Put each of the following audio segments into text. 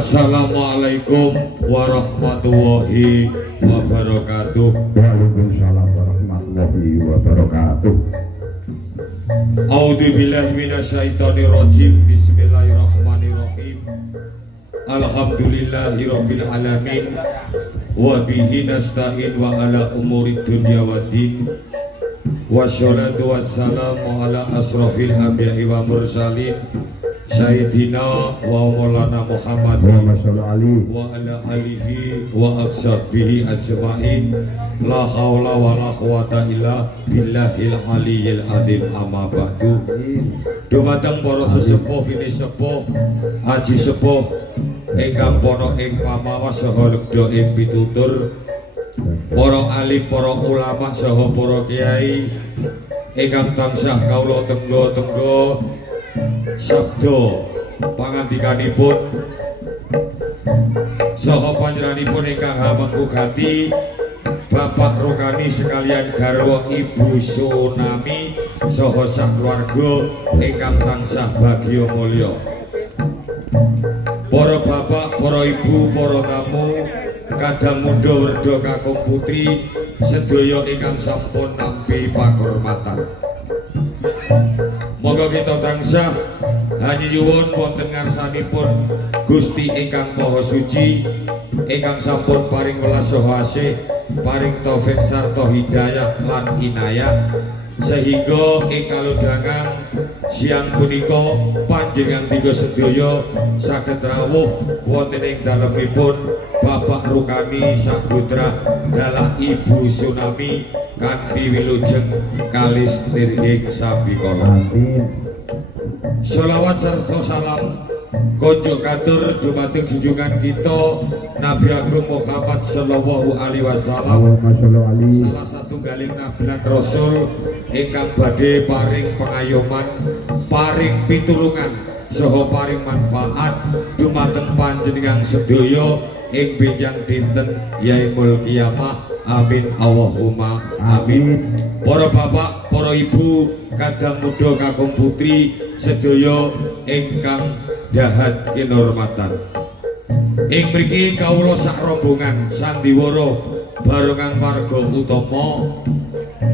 Assalamualaikum warahmatullahi wabarakatuh. Waalaikumsalam warahmatullahi wabarakatuh. A'udzu billahi minasyaitonir rajim. Bismillahirrahmanirrahim. Alhamdulillahirabbil alamin wa bihi nasta'in wa ala umurid dunya waddin. Wassalatu wassalamu ala asrofil anbiya'i wa mursalin Sayyidina wa maulana Muhammad wa ala alihi wa ashabihi ajma'in. La hawla wa la quwata illa billahil aliyyil azim. Amma ba'du. Dumateng para sesepuh bini sepuh haji sepuh ingkang pono ing pamawas saha legda ing pitutur, para alim, para ulama saha para kiai ingkang tansah kawula tenggo-tenggo sabda pangandikanipun saha panjenenganipun ingkang hamengkugati Bapak Rokani sekalian garwa Ibu Sunami saha sakluwarga ingkang tansah bagya mulya. Para bapak, para ibu, para tamu, kadang muda werda kakung putri sedaya ingkang sampun nampi pakurmatan. Moga kita tansah hanyuwun wonten ngarsanipun Gusti ingkang Maha Suci ingkang sampun paring welas saha asih, paring taufik sarta hidayah lan inayah, sehingga ing kalodhangan siang punika panjenengan tiga sedaya saged rawuh wonten ing dalemipun Bapak Rokani saputra dalah Ibu Sunami kanthi wilujeng kalis tirhing sabikala. Sholawat sarta salam konjuk katur dumateng junjungan kita Nabi Agung Muhammad sallallahu alaihi wasallam, salah satu galing nabi lan rasul ingkang badhe paring pengayoman, paring pitulungan saha paring manfaat dumateng panjenengan sedaya ing benjang dinten yaumul kiamah. Amin Allahumma amin. Para bapak, para ibu, kadang muda kakung putri sedaya ingkang dahat kinurmatan, ing mriki kawula sak rombongan sandiwara barengan warga utama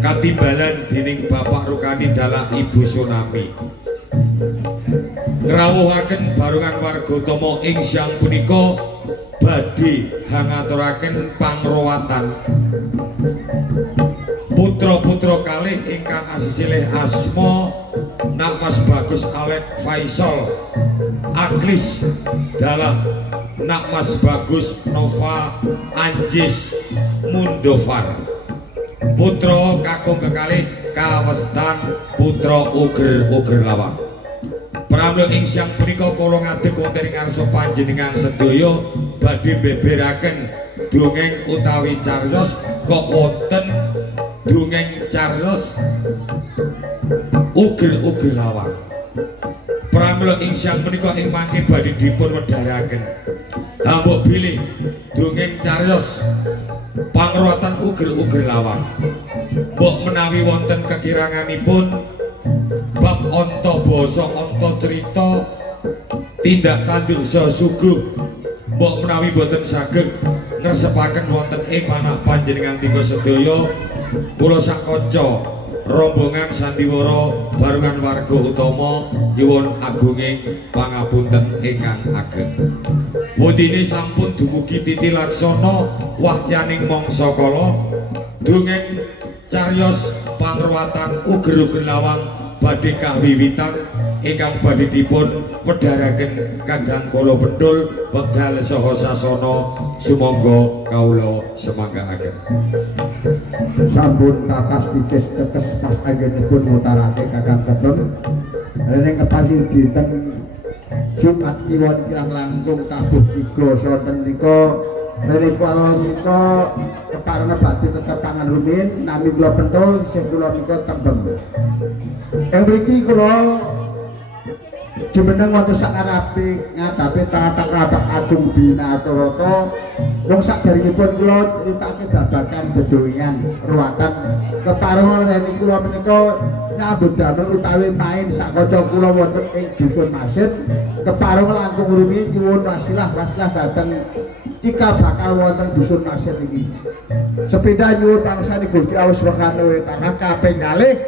katimbalan dening Bapak Rokani dalah Ibu Sunami ngrawuhaken barengan warga utama ing siang punika badhe hangaturaken pangrawatan putra-putra kalih ingkang asilih asma Mas Bagus Alek Faisal Aklis dalah Mas Bagus Nova Anjis Mundofar, putra kakung kekalih kawestan putra uger lawang. Pramila ing siang punika kula ngadeg wonten ing ngarsa panjenengan sedaya badhe beberaken dongeng utawi cariyos. Kok wonten dongeng cariyos uger lawang. Pramila ing siang punika ing mangke badhe dipun wedharaken mbok bilih dongeng cariyos pangrawatan uger lawang. Mbok menawi wonten kekiranganipun bab onto basa, onto cerita, tindak tanduk sesuguh, mbok menawi boten saged ngersepaken wonten ing manah panjenengan tiga sedaya kula sak kanca rombongan sandiwara barungan warga utama nyuwun agunging pangapunten ingkang ageng. Mudine sampun dumugi titi laksana wahyaning mangsa kala dongeng cariyos pangruwatan uger-uger lawang badhe kawiwitan ingkang badhe dipun pedharaken kandhang para pendul wekdal saha sasana sumangga kawula semanggaaken. Sampun kakas tikis tekes pas anggenipun mutarake Kakang Ketun ning kepasih dinten Jumat kiwon kirang langkung tabuh 3 sonten nika menika keparana badhe tetep pangan rumin nami kula pentul sing kula nika tembeng. Ing mriki kula jumeneng wonten sakarape ngadapi tata krama agung Binatarata wong saderengipun kula critake babagan dedongan ruwatan kepareng rene kula menika nyambut damel utawi main sak kanca kula wonten ing dusun Masid kepareng langkung rumiyin nyuwun wasilah dhateng cikal bakal wonten dusun Masid iki sepeda nyuwun pangsane Gusti Allah Subhanahu wa taala kaping kalih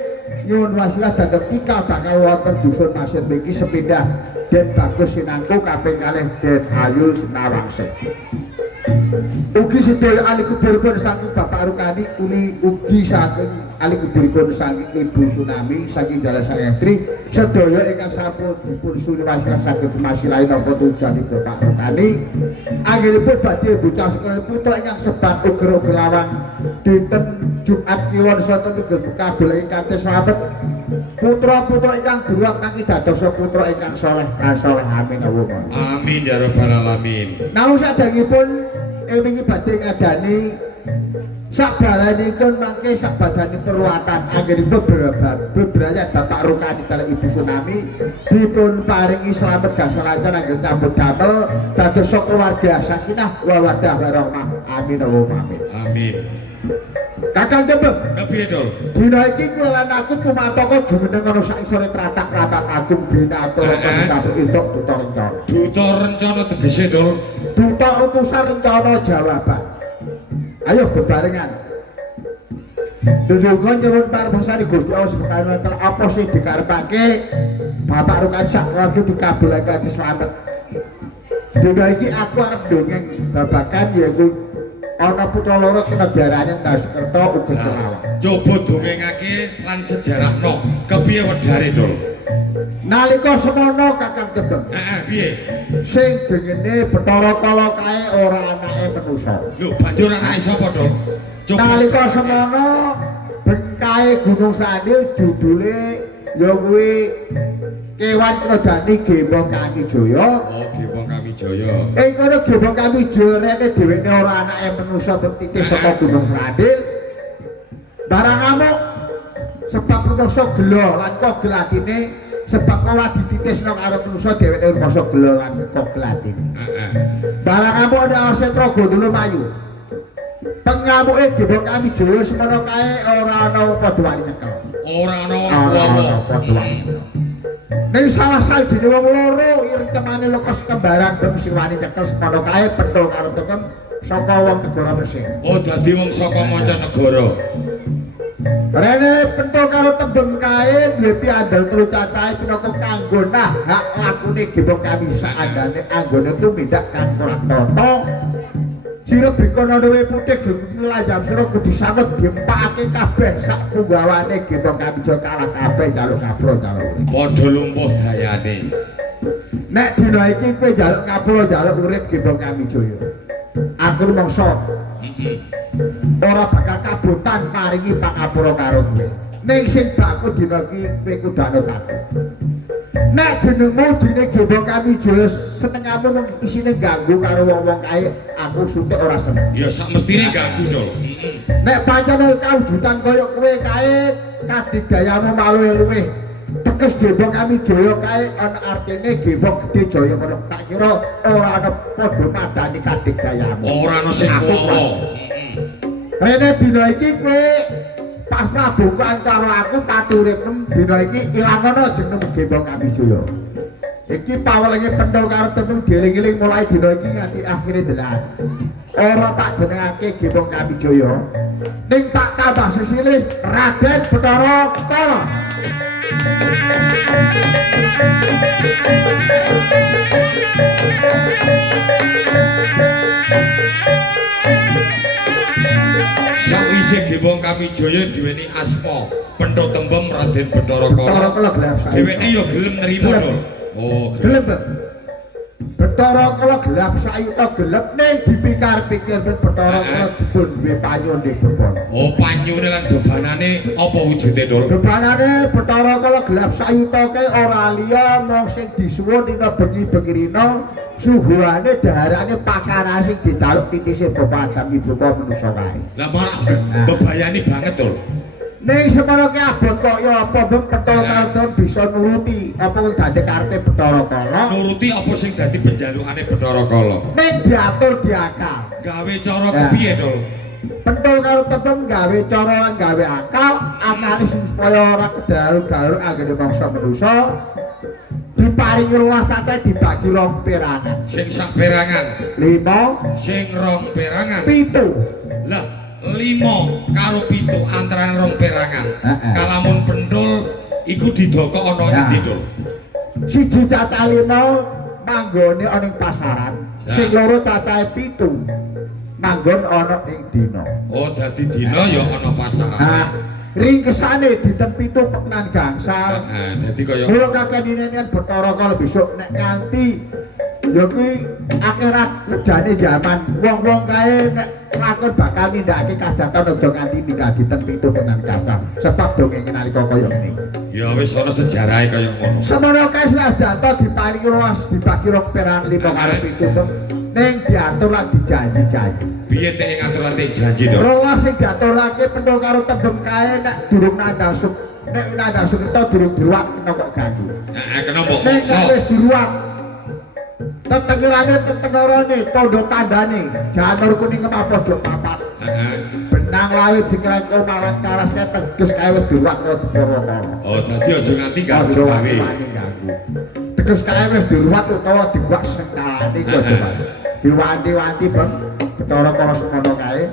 nyuwun wasilah dhateng cikal bakal wonten dusun Masid niki sepeda Den Bagus Sinangku kaping kalih Den Ayu Nawangsih. Ugi sedaya ahli kuburipun saking Bapak Rukani ugi saking ahli kuburipun saking Ibu Sunami saking Dalan Sayatri sedaya ingkang sampun dipun suni wasilah saking pemasilahi napa tujuan Bapak Rukani anggenipun badhe bocah sekalian putra ingkang sebat uger-uger lawang dinten Jumat kiwon sonten nggih kabeh kanthi slamet putra-putra ingkang durak kaki dados putra ingkang saleh kasoleh amin Allahumma amin ya rabbal alamin. Namung sadèrèngipun wingi badhe ngadani sabaranipun mangke sabadani perwatan anggenipun bebrayat Bapak Rukani kaliyan Ibu Sunami dipun paringi slamet gasalancar anggen campur damel dados keluarga sakinah wawadah warahmah amin Allahumma amin. Amin. Kakang Tembem Kepiye to? dina iki kula lan aku cumataka jumeneng ana sak isore tratak rapat agung Binatarata sabuk entuk duta rencana. Duta rencana tegese to? Duta utusan rencana jawaban. Ayo bebarengan. Dedonga nyuwun parembasane Gusti Allah Subhanahu wa taala apa sing dikarepake Bapak Rukani sak keluarga dikabulake slamet. Dina iki aku arep dongeng babagan yaiku ana putra loro kenegarane Ndaskerta uga Celawa. Coba dongengake lan sejarahno. Kepiye wedare to? Nalika semono Kakang Tembem. Piye? Sing jengene Bathara Kala kae ora anake manusa. Lho, banjur anake sapa to? Nalika semono bengkae Gunung Sandil judule ya kuwi Kewan Krodani Gembong Kamijaya. Oh, Gembong Kamijaya. Ing kono Gembong Kamijaya rene dheweke ora anake manusa titis saka Gunung Sandil. Barang amuk sebab rumangsa gelo lan kok gelatine sebab ora dititisno karo manusa dheweke rumangsa gelo lan kok gelatine. Barang amuk ana Setra Gondolo Mayu. Pengamuke Gembong Kamijaya semono kae ora ana padha wani nyekel. Ora ana wong tuwa. Ning salah sajine wong loro ircemane lekos kembaran bem sing wani nyekel semono kae pentul karo tekem saka wong negara Mesir. Oh, dadi wong saka mancanegara. Rene pentul karo Tembem kae duwe piandel telu cacahe pinaka kanggo nah hak lakune Gembong Kamijaya andane anggone tumindak kan ora tata. Sira bikono dewe putih layam sira kudu sanget diempake kabeh sak punggawane Gembong Kamijaya kalah kabeh jaluk kapro jaluk. Padha lumpuh dayane. Nek dina iki kowe jaluk kapro jaluk urip Gembong Kamijaya. Aku rumangsa ora bakal kabutan maringi pangapura karo kowe. Ning sing baku dina iki kowe kudu anut aku. Nek jenengmu jenenge Gembong Kamijaya senengamu nang isine ganggu karo wong-wong kae aku sutik ora seneng. Ya sak mestine ganggu to. Nek pancen kawujudan kaya kowe kae kadigayamu luwih tekes Gembong Kamijaya kae ana artine Gembong Gedhe Jaya ngono tak kira ora ana padha madani kadigayamu. Ora ana sing kuwawa. Rene dina iki kowe pas prabukan karo aku paturipem dina iki ilangono jeneng Gembong Kamijaya. Iki pawelenge pentul karo temen geling-geling mulai dina iki nganti akhire dalan. ora tak jenengake Gebong Kamijaya ning tak tambah sesilih Raden Bathara Kala. Sakwise Gebong Kamijaya duweni asma Penthuk Tembem Raden Bathara Bathara Kala. Kala gelem saiki. Dheweke ya gelem nerima Gelem. Dul. Oh, Gelem. Bathara Kala gelap sayuta gelap ning dipikir-pikir Bathara Kala dipun duwe panyun ning beban. Oh, panyune lan bebanane apa wujude, Dul? Bebanane Bathara Kala gelap sayuta ke ora liya mung sing disuwun dina bengi-bengi rina suhuane daharane pakara sing dicaluk titise Bapak Ibu kok manusa kae. Lah malah bebayani banget, Dul. Ning semono ki abot kok ya apa ben Bathara Kala bisa nuruti apa kok dadi karepe Bathara Kala. Nuruti apa sing dadi penjalukane Bathara Kala. Ning diatur diakal. Gawe cara kepiye, Dul? Pentul karo tembem gawe cara gawe akal, akale sing supaya ora kedaru-daru anggere bangsa manusa. Diparingi ruas tata dibagi rong perangan. Sing sak perangan, 5, sing rong perangan. 7. Lah, 5 karo 7 antarané rong perangan. Kalamun pendul iku didokok ana ngendi, Dul? Siji cacah 5 manggone ana ing pasaran. Sing loro cacahe 7 manggon ana ing dina. Oh, dadi dina ya ana pasaran. Nah, ringkesane dinten 7 peknan gangsal. Dadi kaya Mula kakene kan Bathara Kala besok nek nganti ya kuwi akhirat rejane jaman wong-wong kae nek lakon bakal nindakake kajatan aja nganti nikah dinten 7 peknan gangsal. Sebab dongeng nalika kaya ngene. ya wis ana sejarahe kaya ngono. Semono kae Senajan diparingi ruas dibagi rong perang 5 karo 7 ning diatur lan dijanji-janji. Piye teke ngatur ati janji, Dul? Rolas sing diaturake pentul karo tembem kae nek durung nandang suk nek nandang suk kita durung diruwat kena kok ganggu. Kena mbok Nek maksa. wis diruwat tetengerane tetengerane tondo tandane janur kuning kepa pojok papat. Benang lawit sing krengkel marang karasnya teges kae wis diruwat karo Bathara. Oh, dadi aja nganti ganggu Aja gawe. wani ganggu. Teges kae wis diruwat utawa dibuat sekalane kok coba. Diwanti-wanti Bang Bathara Kala semono kae.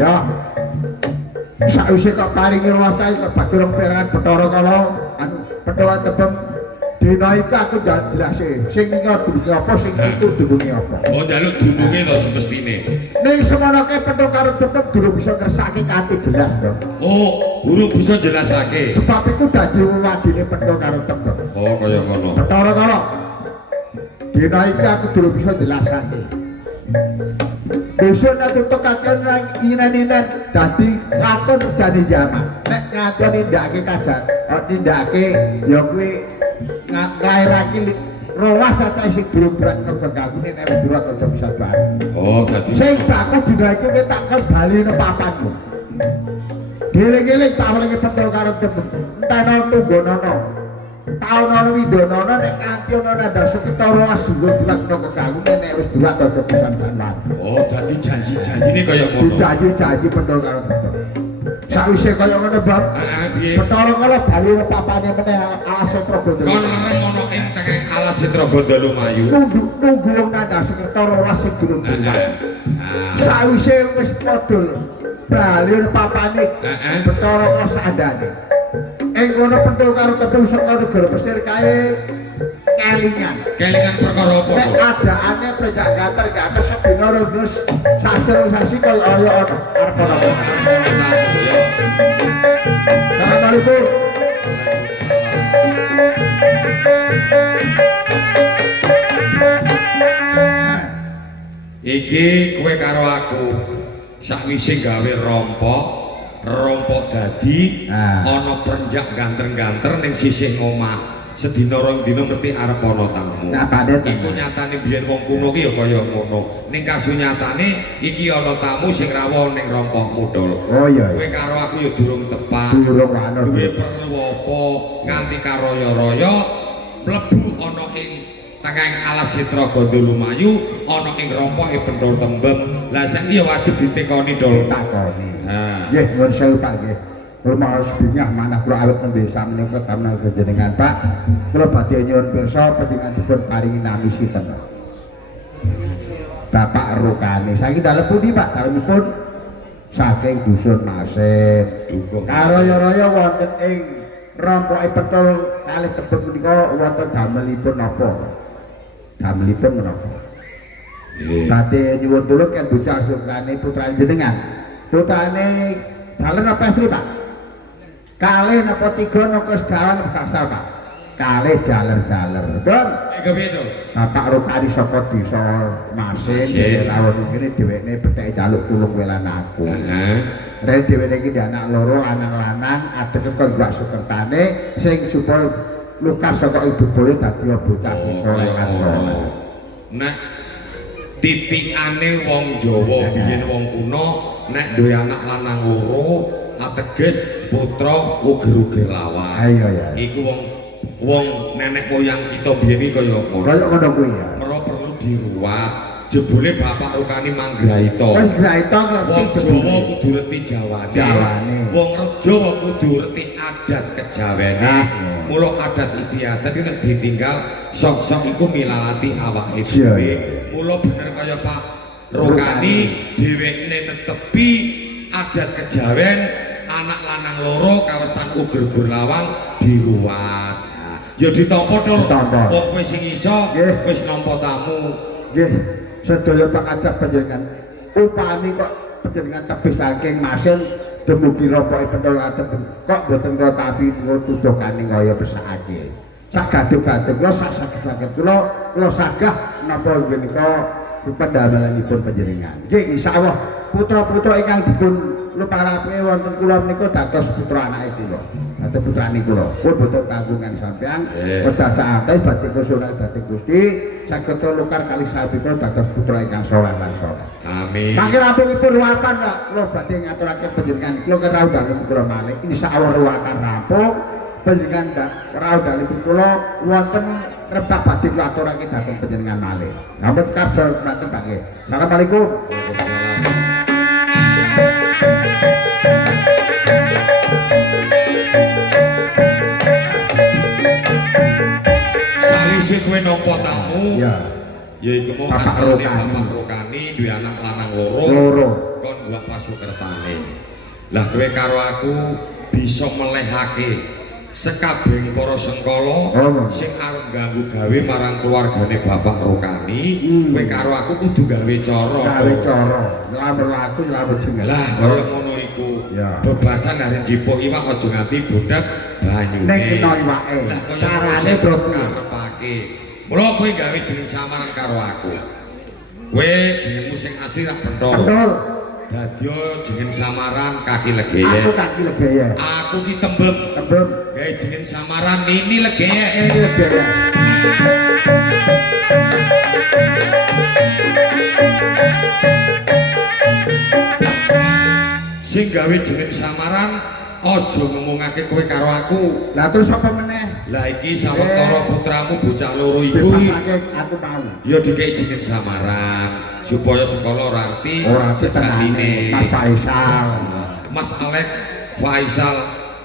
Ya. Sakwise kok paringi ruas kae kok bagi rong perangan Bathara Kala anu Bathara tembem dina iku aku jelase sing ingat dununge apa sing itu dununge apa. Oh, njaluk dununge to semestine. Ning semono kae pentul karo tembem durung bisa ngersake kanthi jelas Bang. Oh, urung bisa jelasake. Sebab itu dadi wadine pentul karo tembem. Oh, kaya ngono. Bathara Kala dina iki aku durung bisa jelasake. Besok nek tutukaken nang inen-inen dadi lakon jadi jaman. Nek ngatur nindakake kajat, nindakake ya kuwi nglairake rolas cacah sing durung berat kok ganggu nek wis durung aja bisa banget. Oh, dadi Sing baku dina iki kowe tak kon bali nang papanmu. Geleng-geleng tak welingi pentul karo tembem. Enteno tunggonono. Taun ana widonana nek kanthi ana nandang sekita rolas durung berat kok ganggu nek wis durung aja bisa banget. oh, dadi janji-janjine kaya ngono. Janji-janji pentul karo tembem. Sawise kaya ngono Bang. Piye? Bathara Kala bali nang papane meneh alas Prabowo. Kon lerem ana ing tengah alas Citragondo Lumayu. Nunggu wong nandang sekita rolas sing durung berat. Sawise wis padha bali nang papane Bathara Kala sandane. Ing kono pentul karo tembem saka negara Mesir kae kelingan. Kelingan perkara apa, Nek Dul? adaane pejak gater sedina terus sasi kaya ana arep ana. Ya. Assalamualaikum. Iki kowe karo aku sakwise gawe rompok dadi ana prenjak ganter-ganter ning sisih omah. Sedina rong dina mesti arep ana tamu. Nyatane Iku nyatane biyen wong kuno ki ya kaya ngono. Ning kasunyatane iki ana tamu sing rawuh ning rompokmu, Dul. Oh iya. Kowe karo aku ya durung tepat. Durung ana. Duwe perlu apa nganti karoyo-royo mlebu ana ing tengah alas Citragondo Lumayu ana ing rompoke Pentul Tembem. Lah saiki ya wajib ditekoni, Dul. Takoni. Nah, Nggih, nuwun sewu Pak nggih. Kula maos bingah manah kula awet nembe samenika damel panjenengan Pak. Kula badhe nyuwun pirsa panjenengan dipun paringi nami sinten. Bapak Rukani. Saiki dalem pundi Pak? Dalemipun saking dusun Masin. Dukung Karaya-raya wonten ing rompoke Petul kalih Tebet punika wonten damelipun napa? Damelipun menapa? Badhe nyuwun tulung kan bocah Rukani putra jenengan. Putrane jaler apa istri Pak? Kalih napa tiga napa sedawan kasal Pak? Kalih jaler-jaler. Betul? kepiye to? Bapak Rukani saka desa Masin lawon kene dheweke peteke jaluk tulung welan aku. Heeh. Rene dheweke iki anak loro, anak lanang, adek kok Mbak Sukertane sing supaya lukas saka ibu bole dadi bocah desa lekan sore. Nek titikane wong Jawa biyen wong kuno nek duwe anak lanang loro ateges putra uger-uger lawan. Ayo ya. Iku wong nenek moyang kita biyen iki kaya apa? Kaya ngono kuwi ya. Mergo perlu diruwat. Jebule Bapak Rukani Manggraita. Wis graita ngerti Wong Jawa jebule. kudu reti Jawane. Jawane. Wong Rejo kudu reti adat kejawene. Mula adat istiadat iki nek ditinggal sok-sok iku milalati awake dhewe. Mula bener kaya Pak Rukani dheweke netepi adat kejawen anak lanang loro kawestan uger-uger lawang diruwat. Ya ditampa to. Wong kowe sing iso wis nampa tamu. Nggih. Sedaya pangajap panjenengan upami kok panjenengan tebih saking Masin dumugi rompoke Petul Tebet kok boten rotapi tuduhane kaya pesake sagaduh-gaduh kula saged kula sagah napa menika pendamelanipun panjenengan nggih insyaallah putra-putra ingkang dipun luparape wonten kula menika dados putra anake kula atau putrane kula pun boten tanggungan sampean wedha santai batik kusuna dhateng Gusti saged lukar kali sabita dados putra ingkang saleh lan saleh. Amin. Mangke rampungipun ruwatan kok kula badhe ngaturaken panjenengan kula kerawuh dalem kula malih insyaallah ruwatan rampung panjenengan rawuh dalem kula wonten rebab badhe kula aturake dhateng panjenengan malih. Nambet kabeh mrenten Pak nggih. Assalamualaikum. Salise kowe nampa tamu. Ya. Yaiku mau Bapak asline Rukani. Bapak Rukani duwe anak lanang loro. Kon Mbak Pasukertane. Lah kowe karo aku bisa melehake sekabehing para sengkala sing arep ganggu gawe marang keluargane Bapak Rukani. Kowe karo aku kudu gawe cara. Gawe cara. Nylamar laku nylamar jeneng. Lah kaya ngono iku. Bebasan hari jipuk iwak aja nganti budhak banyune. Nek kena iwake. Lah kaya Carane terus karepake. Mula kowe gawe jeneng samaran karo aku. Kowe jenengmu sing asli rak Bentol. betul. Dadya jeneng samaran Kaki Legeye. Aku Kaki Legeye. Aku ki Tembem. Tembem. Gawe jeneng samaran Mimi Legeye. Ini Legeye. Sing gawe jeneng samaran aja ngomongake kowe karo aku. Lah terus apa meneh? Lah iki sawetara putramu bocah loro iku Bebasake aku mau. ya dikei jeneng samaran supaya sekolah ora ngerti Ora sejatine Mas Faisal. Mas Alek Faisal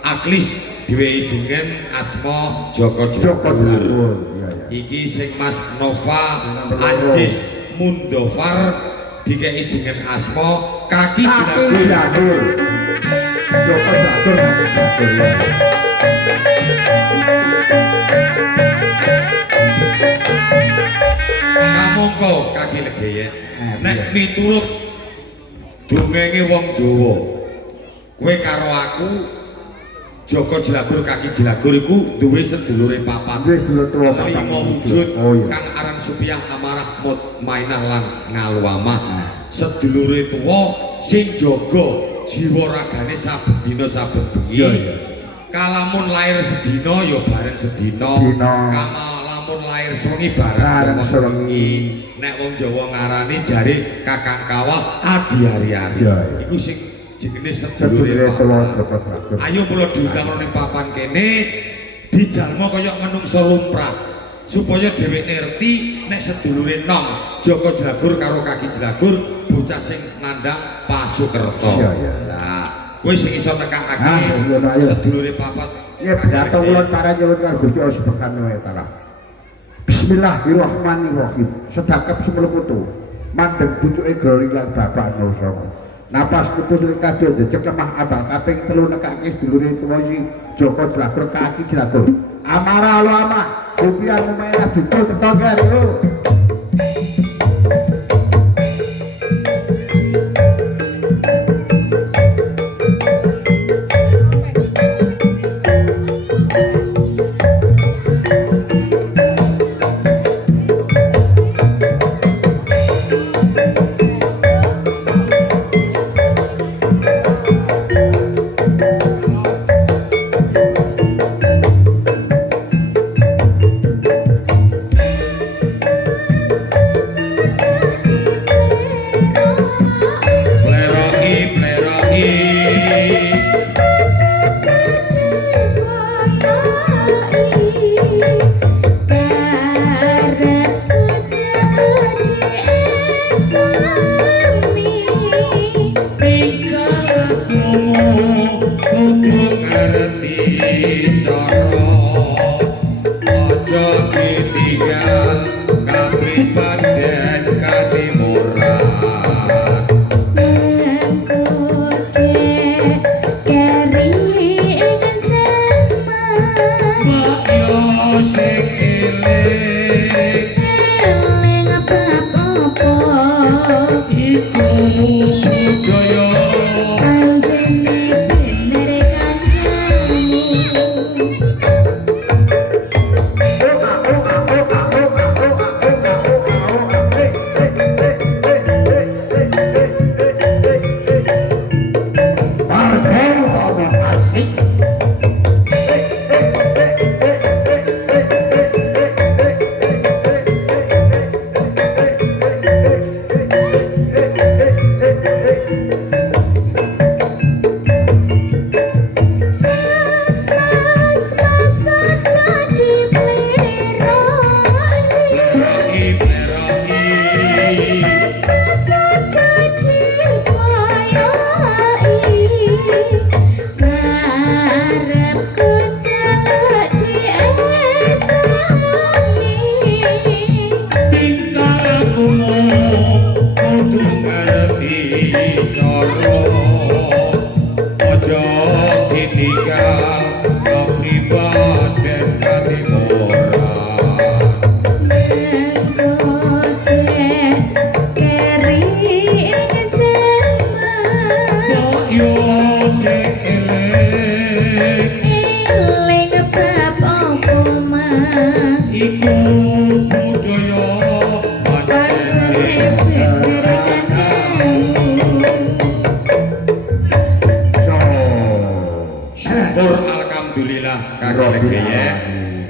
Aklis diwehi jeneng asma Joko Joko Jabur. Jabur. Iya ya. Iki sing Mas Nova Anjis Mundofar dikei jeneng asma Kaki Kaki Jabur. Jabur. Joko Jabur Kaki Jabur. Kamangka Kaki Legeye. Nek miturut dongenge wong Jawa, kowe karo aku Joko Jelagur Kaki Jelagur iku duwe sedulure papat. Wis dulur tuwa papat. Lima wujud Oh iya. kang aran Supiah Amarah Mutmainah lan Ngaluamah. Sedulure tuwa sing jaga jiwa ragane saben dina saben bengi. Iya, iya. Kalamun lair sedina ya bareng sedina. Dina. Kalamun lair sewengi bareng Bareng sewengi. sewengi. Nek wong Jawa ngarani jare Kakang Kawah Adi Hari-hari. Iya, iya. Iku sing jenenge Sedulure sedulure tuwa papat. Joko Jabur. Ayo kula diundang ning papan kene dijalma kaya menungsa lumrah supaya dheweke ngerti nek sedulure nom Joko Jelagur karo Kaki Jelagur bocah sing nandhang Pasukerta. Iya, iya. Lah, kowe sing iso nekakake Iya, ayo. sedulure papat. Ya berata ulun para nyuwun karo Gusti Allah Subhanahu wa taala. Bismillahirrahmanirrahim. Sedekap 10 putu. mandeng pucuke grori lan bapak Nusama. Napas kepus ning kadhe jejeg lemah abal kaping 3 nekake sedulure tuwa iki Joko Jlagur kaki Jlagur. Amara lo amah, rupiah lumayan dikul teko kene lho.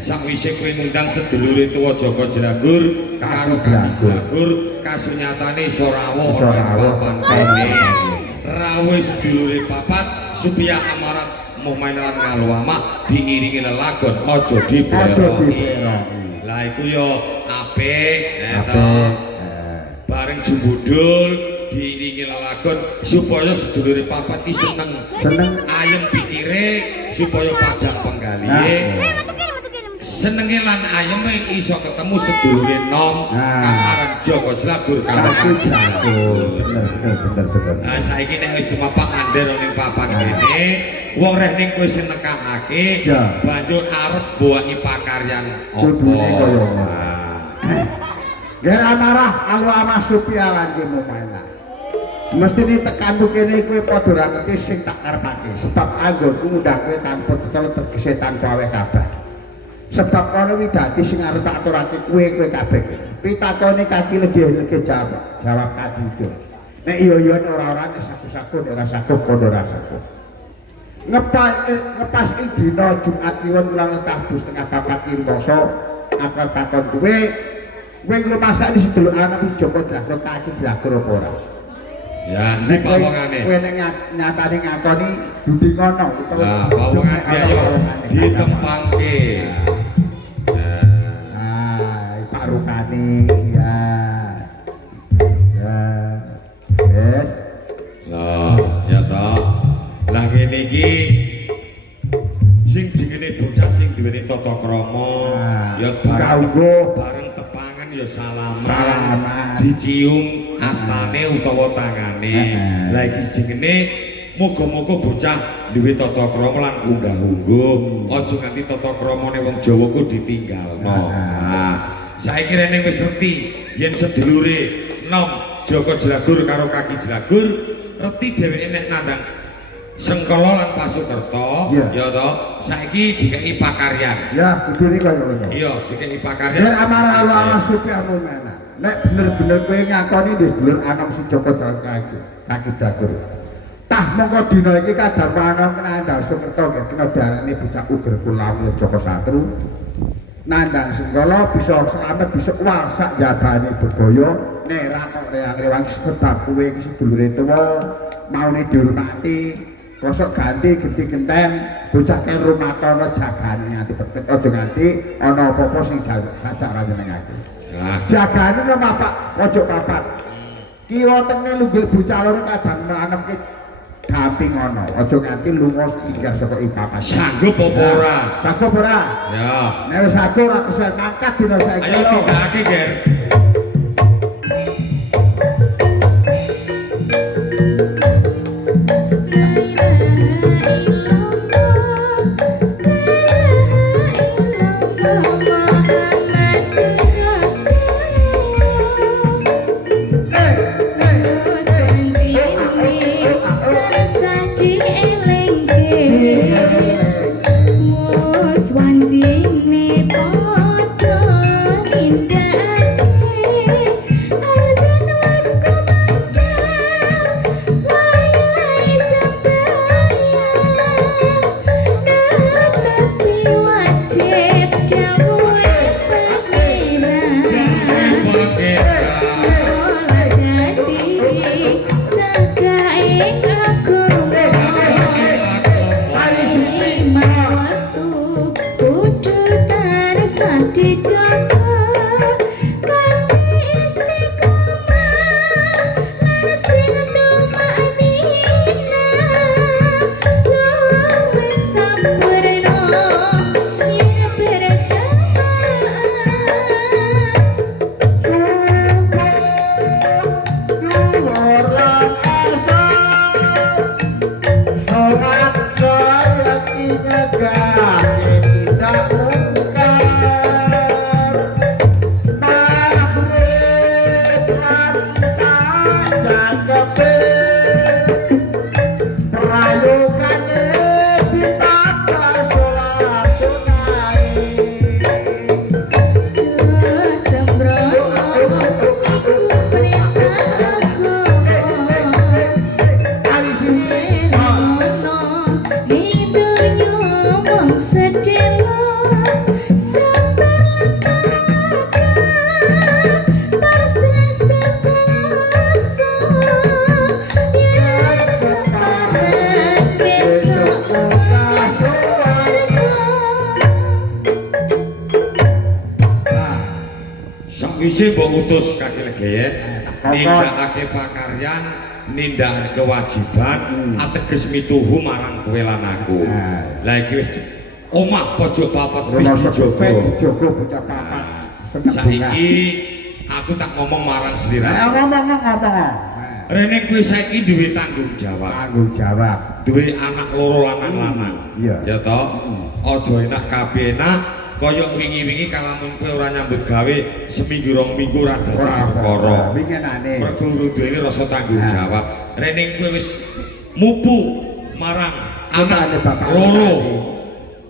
Sakwise kowe ngundang sedulure tuwa Joko Jlagur karo Kaki Jlagur kasunyatane iso rawuh papan kene rawuh sedulure papat supaya amarat momen lan ngaluama diiringi lelagon aja dipleroki. Lah iku yo apik to. Bareng jumbudul diiringi lelagon supaya sedulure papat iki seneng ayem pikire supaya padang penggalihe senenge lan ayeme iso ketemu sedulure nom kang aran Joko Jlagur karo Kaki Jlagur. Bener. Nah saiki nek wis jumapak andher ning papan kene wong reh ning kowe sing nekakake banjur arep mbuwaki pakaryan apa. Ger amarah alu amah supia lan ki momena. Mesti ditekanmu kene kowe padha ra ngerti sing tak karepake sebab anggonku ngundang kowe tanpa tetep tegese tanpa awe kabar. Sebab ana widati sing arep tak aturake kowe kabeh. Pitakone Kaki legi jawab kadido. Nek iya ora nek saku-saku nek ora saku padha ra saku. Ngepas ing dina Jumat Kliwon ulang tahun setengah 4 poso akal takon kowe ngrumasak di sedulur anak Joko Jlagur Kaki Jlagur apa ora? Ya, ndi pawongane. Kowe nek nyatane ngakoni dudu ngono utawa pawongane ayo ditempangke. Pak Rukani ya. Wes. Lah, ya ta. Lah ngene iki sing jenenge bocah sing duweni tata krama ya bareng tepangan ya salaman dicium astane utawa tangane. Lah iki jenenge muga-muga bocah duwe tata krama lan unggah-ungguh. Aja nganti tata kramane wong Jawa ku ditinggalno. Nah, saiki rene wis ngerti yen sedulure nom Joko Jlagur karo Kaki Jlagur reti dheweke nek nandhang Sengkala lan Pasukerta ya to saiki dikeki pakaryan. Ya, kudune kaya ngono. Iya, dikeki pakaryan. Yen amarah Allah supi amun mana. Nek bener-bener kowe ngakoni wis dulur anom si Joko Kaki Jlagur. Tah mongko dina iki kadang ana nandhang Sukerta nggih kena darane bocah uger kula Joko Satru. Nandhang Sengkala bisa selamat bisa warsak jabane bebaya nerak kok rewang sebab kowe iki sedulure tuwa maune dihormati. Kosok ganti genti genten bocah ke rumah tono jagane nganti pepet aja nganti ana apa-apa sing sajak ra jenengake. Jagane nang papak pojok papat. Kiwa tenge lunggih bocah loro kadang nanemke gamping ngono. Aja nganti lunga tinggal saka ing papat. Sanggup apa ora? Sanggup ora? Ya. Nek wis aku ora bisa mangkat dina saiki. Ayo tinggalake, Ger. Wise mbok utus Kaki Legeye nindakake pakaryan, nindakake kewajiban ateges mituhu marang kowe lan aku. Lah iki wis omah pojok papat wis dijogo. Dijogo bocah papat. Saiki aku tak ngomong marang sliramu. Ngomong. Rene kowe saiki duwe tanggung jawab. Tanggung jawab. Duwe anak loro lanang-lanang. Ya to? Aja enak kabeh enak. Kaya wingi-wingi kalamun kowe ora nyambut gawe seminggu rong minggu ora dadi perkara. Winginane. Mergo duwe rasa tanggung jawab. Rene kowe wis mupu marang anak loro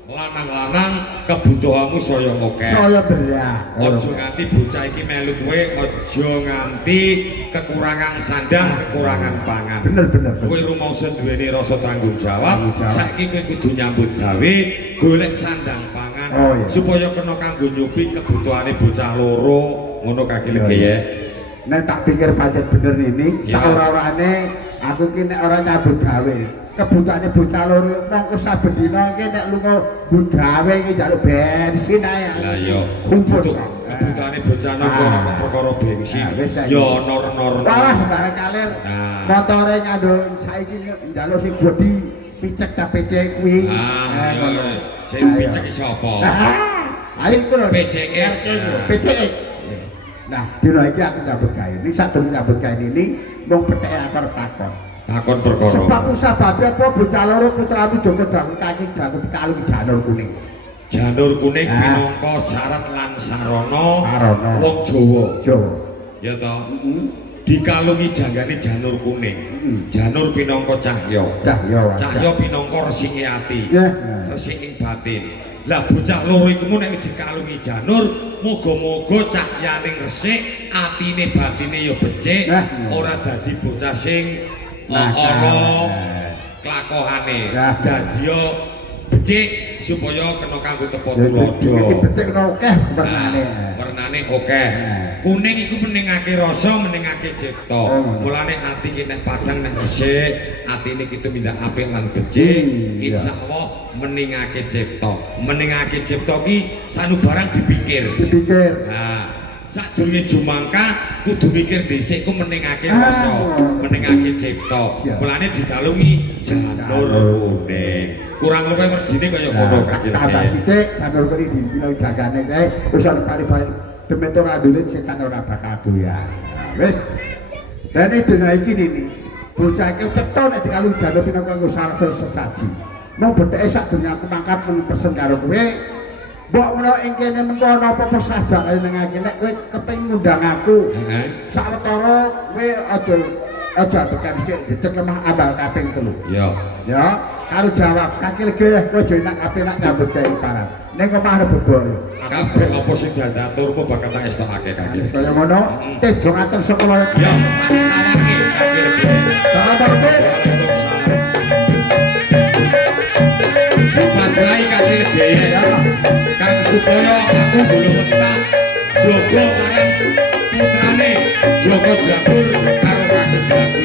lanang-lanang kebutuhanmu saya akeh. Saya belah. Aja nganti bocah iki melu kowe aja nganti kekurangan sandang, kekurangan pangan. Bener. Kowe rumangsa duweni rasa tanggung jawab. Saiki kowe kudu nyambut gawe golek sandang pangan supaya kena kanggo nyupi kebutuhane bocah loro ngono Kaki Legeye. Nek tak pikir pancen bener ini, saora-orane aku ki nek ora nyambut gawe kebutuhane bocah loro mongko saben dina iki nek lunga gawe iki njaluk bensin ae. Lah iya, kebutuhane bocah loro ora perkara bensin. Ya nor-nor. Wah, sembarang kalir. Motore ngandung saiki njaluk sing bodi picek ta PC kuwi. Sing picek sapa? Ayo iku lho. PCE. PCE. Nah, dina iki aku nyambut gawe. Ning sadurunge nyambut gawe ini mung petheke aku arep takon. Takon perkara. Sebab usababe apa bocah loro putramu Joko Dramu kaki Dramu dikalung janur kuning. Janur kuning minangka syarat lan sarana Sarana. wong Jawa. Jawa. Ya toh. Dikalungi janggane janur kuning. Janur pinangka cahya. Cahya pinangka resike ati. Resike batin. Lah bocah loro iku nek dikalungi janur, muga-muga cahyaning resik, atine batine ya becik, ora dadi bocah sing ana klakohane. Dadi ya becik supaya kena kanggo tepa tuladha. Iki becik kena akeh wernane. Wernane akeh. Kuning iku meningake rasa, meningake cipta. Mulane ati ki nek padhang nek resik, atine ki tumindak apik lan becik, insyaallah meningake cipta. Meningake cipta ki sanubarang dipikir. Nah, sadurunge jumangka kudu mikir dhisik ku meningake rasa, meningake cipta. Mulane dikalungi janur kuning. Kurang luwih merdine kaya ngono kaki. Tambah sithik janur kuning dibilang jagane kae wis pari-pari demetor adule setan ora bakal doyan. Wis. Dene dina iki nini. Bocah iki teton nek dikalung janur pinangka kanggo syarat sesaji. Mau betheke sak dunya aku mangkat pesen karo kowe. Mbok menawa ing kene mengko ana apa-apa sadake ning aku nek kowe kepengin ngundang aku. Sawetara kowe aja tekan sik dicek lemah abal kaping 3. Ya, karo jawab kaki lege kowe aja enak ape nak nyambut gawe paran. Ning omah arep bebol. Kabeh apa sing diaturmu bakal tak estokake kaki. Kaya ngono, tejo ngatur sekolah. Ya, tak sawake kaki lege. Dipasrahi kaki lege kang supaya aku belum mentah jaga marang putrane Joko Jabur karo Kaki Jabur.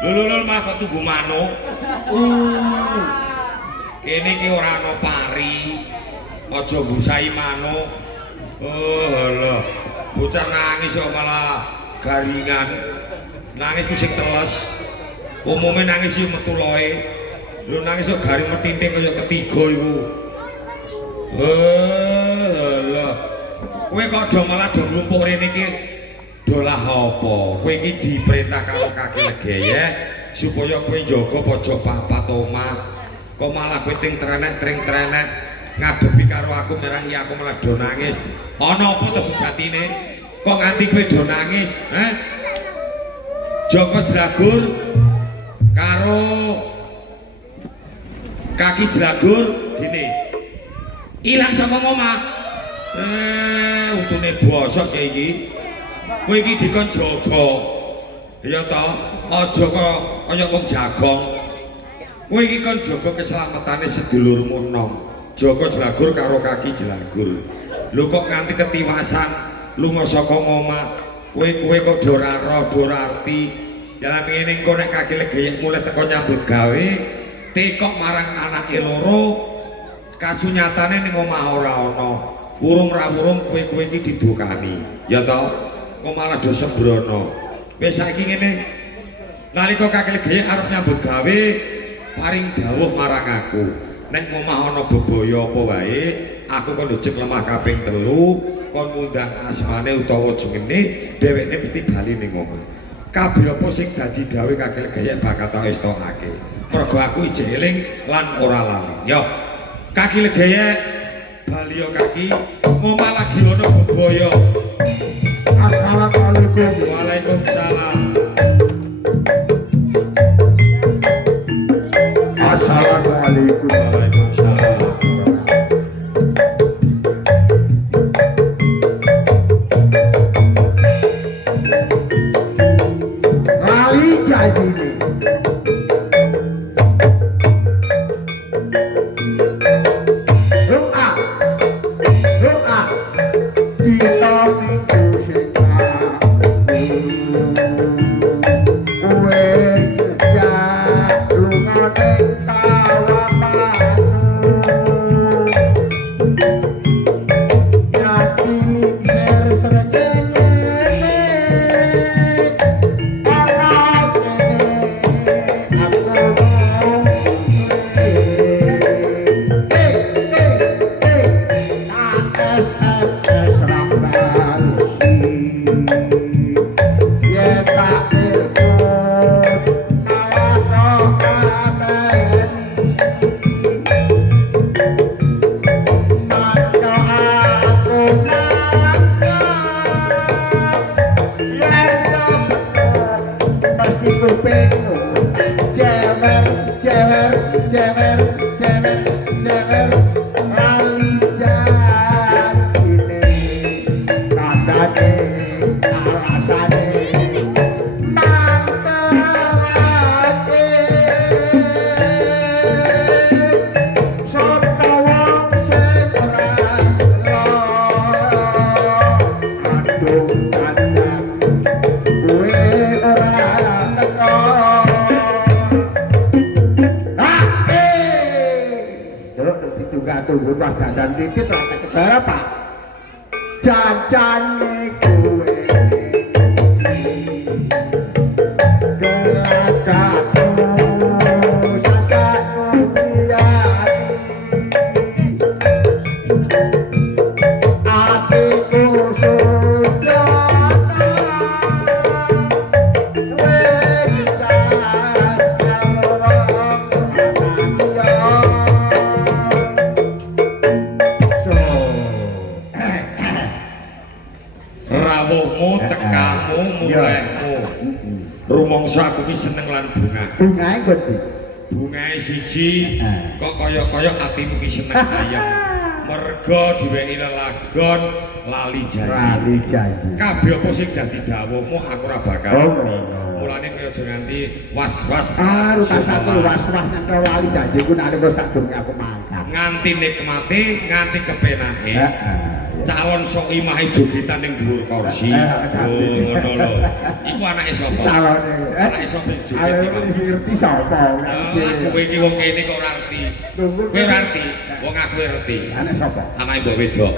Lho mah kok tunggu manuk. Kene iki ora ana pari. Aja mbusai manuk. Lho. Bocah nangis kok malah garingan. Nangis ku sing teles. Umume nangis yo metu loe. Lho nangis kok garing metinting kaya ketiga iku. Lho. Kowe kok do malah do nglumpuk rene iki. Dolah apa? Kowe iki diperintah karo kaki legeye supaya kowe njaga pojok papat omah. Kok malah kowe ting trenek ngadepi karo aku merahi aku malah do nangis. Ana apa to sejatine? Kok nganti kowe do nangis? Joko Jlagur karo kaki Jlagur gini. Ilang saka omah. Untune bosok kayak iki. Kowe iki dikon jaga. Ya ta, aja kok kaya wong jagong. Kowe iki kon jaga keselamatane sedulurmu nom. Joko Jlagur karo kaki Jlagur. Lho kok nganti ketiwasan lunga saka omah. Kowe kok ora ro, ora arti. Dalam ngene engko nek kaki legeyek mulai teko nyambut gawe, tekok marang anake loro. Kasunyatane ning omah ora ana. Urung ra urung kowe iki didukani. Ya ta? Kok malah do sembrono. Wis saiki ngene. Nalika kaki legeyek arep nyambut gawe, paring dawuh marang aku. Nek omah ana bebaya apa wae, aku kon njek lemah kaping 3, kon ngundang asmane utawa jengene, dheweke mesti bali ning omah. Kabeh apa sing dadi dawuh kaki legeyek bakal tak estokake. Mergo aku ijek eling lan ora lali. Yo. Kaki legeyek bali yo kaki, omah lagi ana bebaya. Assalamualaikum. Waalaikumsalam. Assalamualaikum. Waalaikumsalam. Lali janji ini. Doa, doa. Kita minggu sekarang. Kue kerja lunga tawa padu. Yakini ser-serengenge. Orang kene aku ngomong. SMS ramban ya tak telepon malah kok kabari maka aku nangkap ya pasti kupingmu jewer jewer jewer jewer jewer lali ini tandane alasane mangkawake soto wong sing ora andung kandang kowe ora teko tunggu pas dandan titit rata kebara pak jancane kowe gelacakku sakakku biari atiku sujana Rawuhmu, tekamu, mulehmu. Rumangsa aku ki seneng lan bunga. bungae ngendi Bungae siji kok kaya-kaya atimu ki seneng ayem. Merga diwehi lelagon lali janji. Kabeh apa sing dadi dawuhmu aku ora bakal ngerti. Mulane kowe aja nganti was-was. Rutasaku was-was nang lali janji ku nek wis sadurunge aku mangkat. Nganti nikmati, nganti kepenake. calon sok imahe jogetan ning dhuwur kursi. Oh, ngono lho. Iku anake sapa? Calone. Anake sapa sing joget Ayo iki? wis ngerti sapa. Kowe iki wong kene kok ora ngerti. Kowe ora ngerti, wong aku ngerti. Anak sapa? Anake mbok wedok.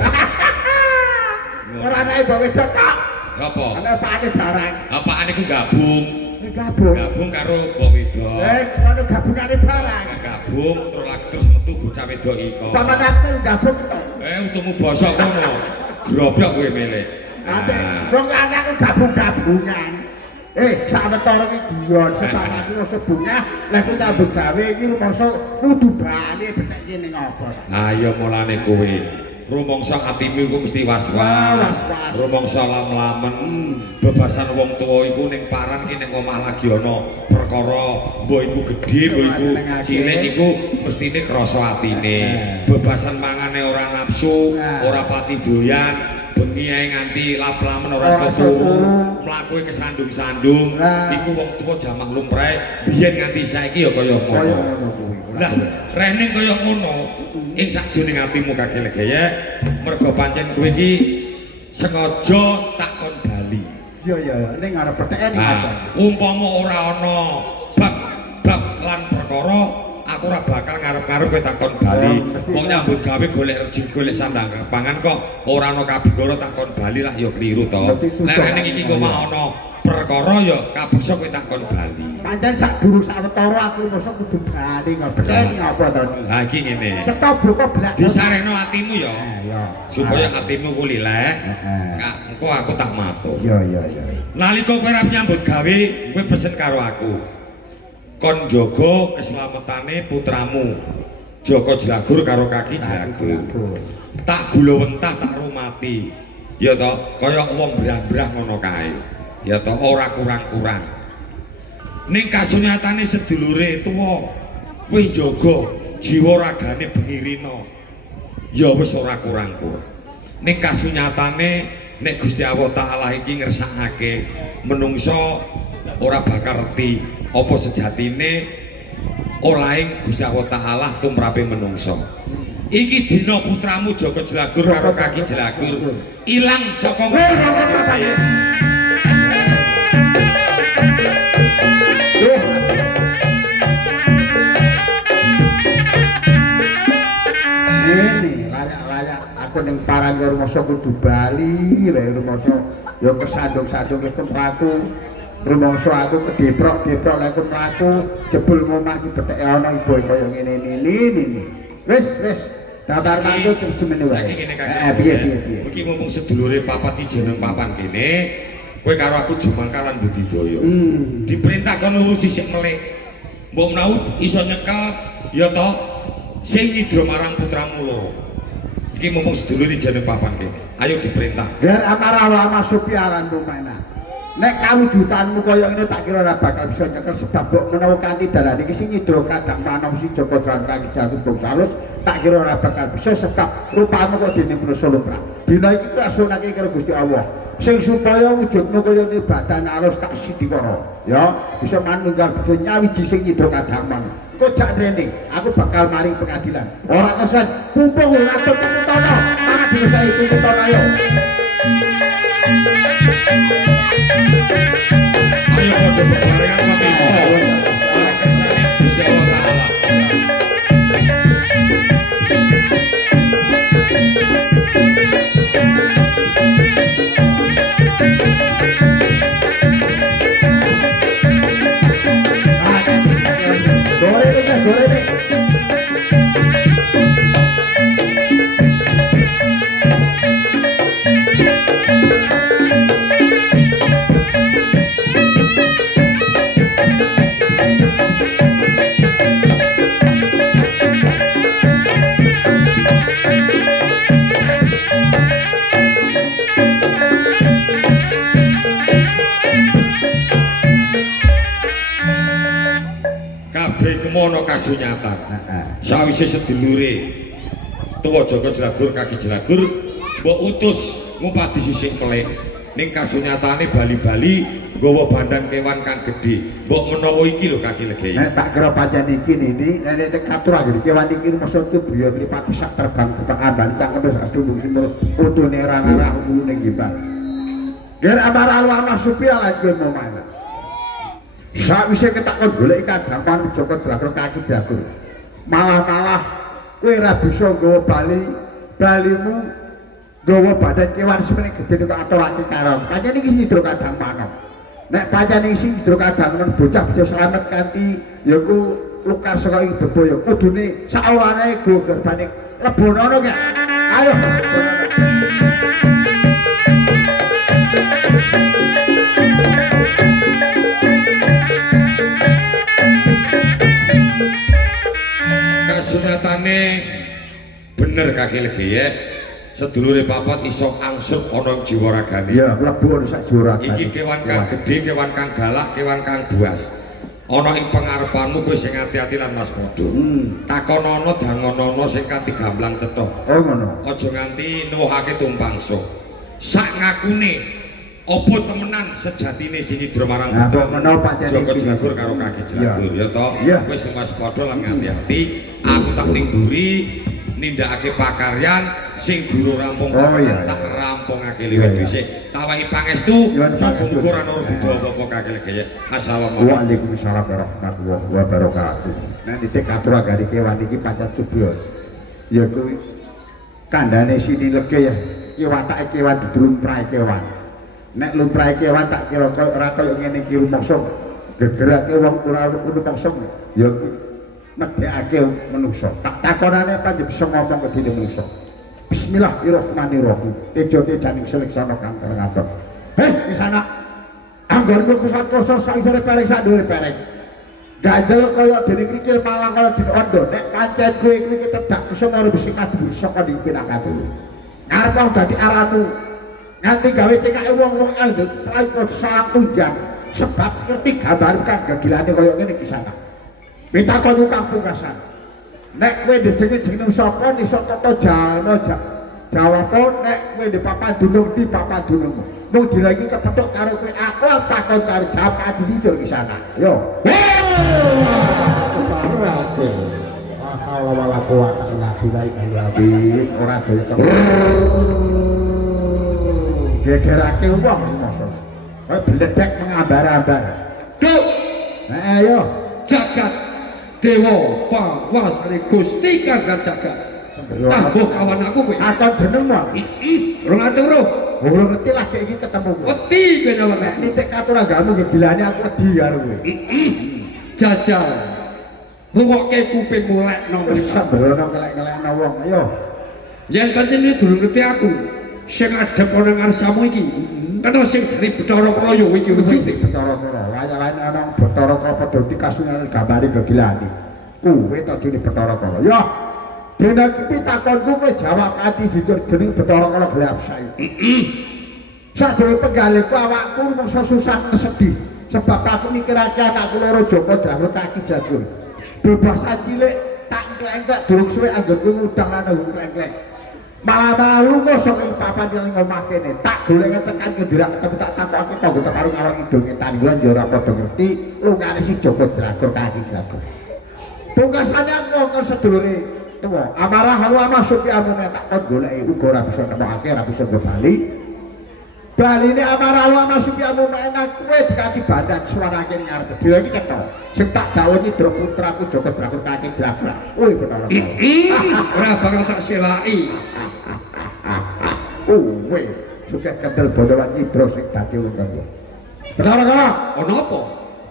Ora anake mbok wedok tok. Apa? Anak pakane barang. Apaan iku gabung? Gabung. Gabung karo mbok wedok. Ngono gabungane barang. Gabung terus metu bocah wedok iko. Paman aku gabung tok. Untukmu bosok kono. Grobyok kowe milih. Ate, wong anakku gabung-gabungan. Sawetara iki dion sepanaku sebunga, lha ku nyambut gawe iki rumangsa kudu bali benek ning apa. Ya mulane kowe rumangsa atimu iku mesti was-was. Rumangsa lam-lamen. Bebasan wong tuwa iku ning paran ki ning omah lagi ana perkara mbok iku gedhe, mbok iku cilik iku mestine krasa atine. Bebasan mangane ora nafsu, ora pati doyan, bengi ae nganti lap-lamen ora turu, mlaku kesandung-sandung. Iku wong tuwa jamak lumrah, biyen nganti saiki ya kaya ngono. Lah, rene kaya ngono, ing sakjroning atimu kagele-geye, mergo pancen kowe iki sengaja takon bali. Iya, ning arep peteken apa? Umpama ora ana bab lan perkara, aku ora bakal ngarep-ngarep kowe takon bali. Wong nyambut gawe golek rejeki, golek sandang pangan kok ora ana kabegara takon bali lah ya kliru to. Lah rene iki kok ana perkara ya kabisa kowe takon bali. Pancen sak guru sawetara aku mosok kudu bali ngobek ngapa to iki. Lah iki ngene. Ketobro blak. Disarehno atimu ya. Ya. Supaya atimu ku lileh. Engko aku tak matur. Iya. Nalika kowe arep nyambut gawe, kowe pesen karo aku. Kon jaga keslametane putramu. Joko Jelagur karo kaki Jelagur. Tak gula wentah tak rumati. Ya to, kaya wong brah-brah ngono kae. Ya to, ora kurang-kurang. Ning kasunyatane sedulure tuwa, kowe jaga jiwa ragane bengirina. Ya wis ora kurang-kurang. Ning kasunyatane nek Gusti Allah Taala iki ngersakake menungso ora bakal ngerti apa sejatine olahing Gusti Allah Taala tumrape menungso. Iki dina putramu Joko Jelagur karo kaki Jelagur ilang saka aku ning parang karo rumangsa kudu bali wae rumangsa ya kesandung-sandung wis mlaku rumangsa aku kedeprok-deprok lek mlaku jebul ngomah iki betheke ana ibu kaya ngene ini wis kabar mantut semene wae saiki ngene piye iki mumpung sedulure papat iki jeneng papan kene kowe karo aku Jumangkalan budidaya diperintah kon ngurusi sik melek mbok menawa iso nyekel ya to sing nyidra marang putramu loro. Iki mumpung sedulure jeneng papan kene. Ayo diperintah. Biar amarah wa masupiaran rumana. Nek kawujudanmu kaya ngene tak kira ora bakal bisa nyekel sebab mbok menawa kanthi dalan iki sing nyidra kadang manom si Joko Dran kaki jatuh bangsalus tak kira ora bakal bisa sebab rupamu kok dene menungso lumrah. Dina iki kasunake karo Gusti Allah. Sing supaya wujudmu kaya ngene badan alus tak sidikara. Ya, bisa manunggal bisa nyawiji sing nyidra kadang man. Kok jak rene aku bakal maring pengadilan. Ora kesan pumpung ngatur Tono. Tangan dhewe saiki Tono ayo. Ayo padha bebarengan paminta. Ora kersane Gusti Allah Taala. Goreng. Mono kasunyatan. Sawise sedulure tuwa Joko Jelagur kaki Jelagur mbok utus ngupadi sisih kelek ning kasunyatane bali-bali nggawa bandan kewan kang gedhe. Mbok menawa iki lho Kaki Legeye. Nek tak kira pancen iki nini, nek katur anggere kewan iki maksud ku beliau mripate sak terbang tepakan ban cangkem wis astundung simul utune rangarah ulune gimbal. Ger amara alwa supi ala kowe momana. Sawise ketakon golek kadampan Joko Dragur Kaki Jagur. Malah-malah kowe ora bisa nggawa balimu nggawa badan kewan semene gedhe kok aturake karo. Pancen iki sidro kadampan. Nek pancen isi hidro kadang bocah bisa selamat kanthi yaku lukar saka ing bebaya kudune sawane go gerbane lebonono gak ayo kasunyatane bener Kaki Legeye sedulure papat iso angsur ana jiwa ragane. ya mlebu sak jiwa ragane. Iki kewan kang gedhe, kewan kang galak, kewan kang buas. Ana ing pangarepanmu kowe sing ati-ati lan waspada. Takonono dangonono sing kanthi gamblang cetha. Oh ngono. Aja nganti nuwuhake tumpangsa. Sak ngakune apa temenan sejatine sing idra marang Nah, kok menawa pancen Joko iki. Jagur karo Kaki Jagur ya to. Iya. Kowe sing waspada lan ngati-ati. Aku tak ning mburi nindakake pakaryan sing durung rampung pakaryan tak rampungake liwat dhisik. Tawahi pangestu monggo ora ana budha apa-apa Kaki Legeye. Assalamualaikum. Waalaikumsalam warahmatullahi wabarakatuh. Nek titik atur agane kewan iki pancen subya. Ya kuwi kandhane sini Legeye ki watake kewan lumrahe kewan. Nek lumrahe kewan tak kira ora kaya ngene iki rumangsa gegerake wong ora rumangsa ya medhekake manungsa. Tak takonane panjenengan bisa ngomong ke dene manungsa. Bismillahirrahmanirrahim. Ejote janing seleksana kang ngatur. Heh, di sana. Anggonmu kusat-kusat sak isore pereng sak dhuwure pereng. Ganjel kaya dene krikil malang kaya dene ondo. Nek pancen kowe iki tedak bisa maro bisi kadhu saka dipinakake. Arep dadi arahmu. Nganti gawe cekake wong-wong anggo pripun salah tunjang sebab ngerti gambar kang gegilane kaya ngene iki sana. Pitakon kang pungkasan. Nek kowe jeneng sapa iso tata jalma jawab nek kowe di papan dunung di papan dunung. Mung dina iki kepethuk karo kowe aku takon karo jawab ati didur ki sana. Yo. Keparake. Akal wala kuwata illa billah ora daya teko. Gegerake wong masa. Kowe bledek mengambar-ambar. Duk, Ayo. jagat dewa pawasane Gusti kang jagat. Tambuh kawan aku kowe. Takon jenengmu. Rong ati ora. Ora ngerti lah cek iki ketemu kowe. Wedi kowe nyawang. Nek nitik katur agamu gegilane aku wedi karo kowe. Jajal. Rungokke kupingmu lekno. Wis sembrono kelek-kelekno wong. Ayo. Yen pancen durung ngerti aku. Sing adep ana ngarsamu iki. Kena sing dari Bathara Kala ya iki wujude. Bathara-kala. Layan ana Bathara Kala padha dikasunyane gambare gegilane. Kowe to jene Bathara Kala. Ya. Dene iki takonku kowe jawab ati jujur jeneng Bathara Kala gelap sae. Sadurunge penggalihku awakku rumangsa susah sedih. Sebab aku mikirake anakku loro Joko Dragur Kaki Jagur. Bebas cilik tak klengklek durung suwe anggonku ngudang lan klengklek. Malah lunga saka ing papan ning omah kene. Tak goleke tekan kendira ketemu tak takoke tanggo karo ngalor ngidul tanggulan ya ora padha ngerti lungane si Joko Dragur Kaki Jagur. Pungkasane aku kok sedulure tuwa. Amarah halu masuk amun tak kon goleki uga ora bisa nemokake ora bisa bali. Baline amarah halu masuk amun enak kowe dikati bandan suarane ning arep. Dhewe iki cetha. Sing tak dawuhi Dra putraku Joko Dragur Kaki Jagur. Kowe bener. Ora bakal tak selaki. Kowe suket kendel bodolan Idra sing dadi wong kanggo. Bener kok? Ana apa?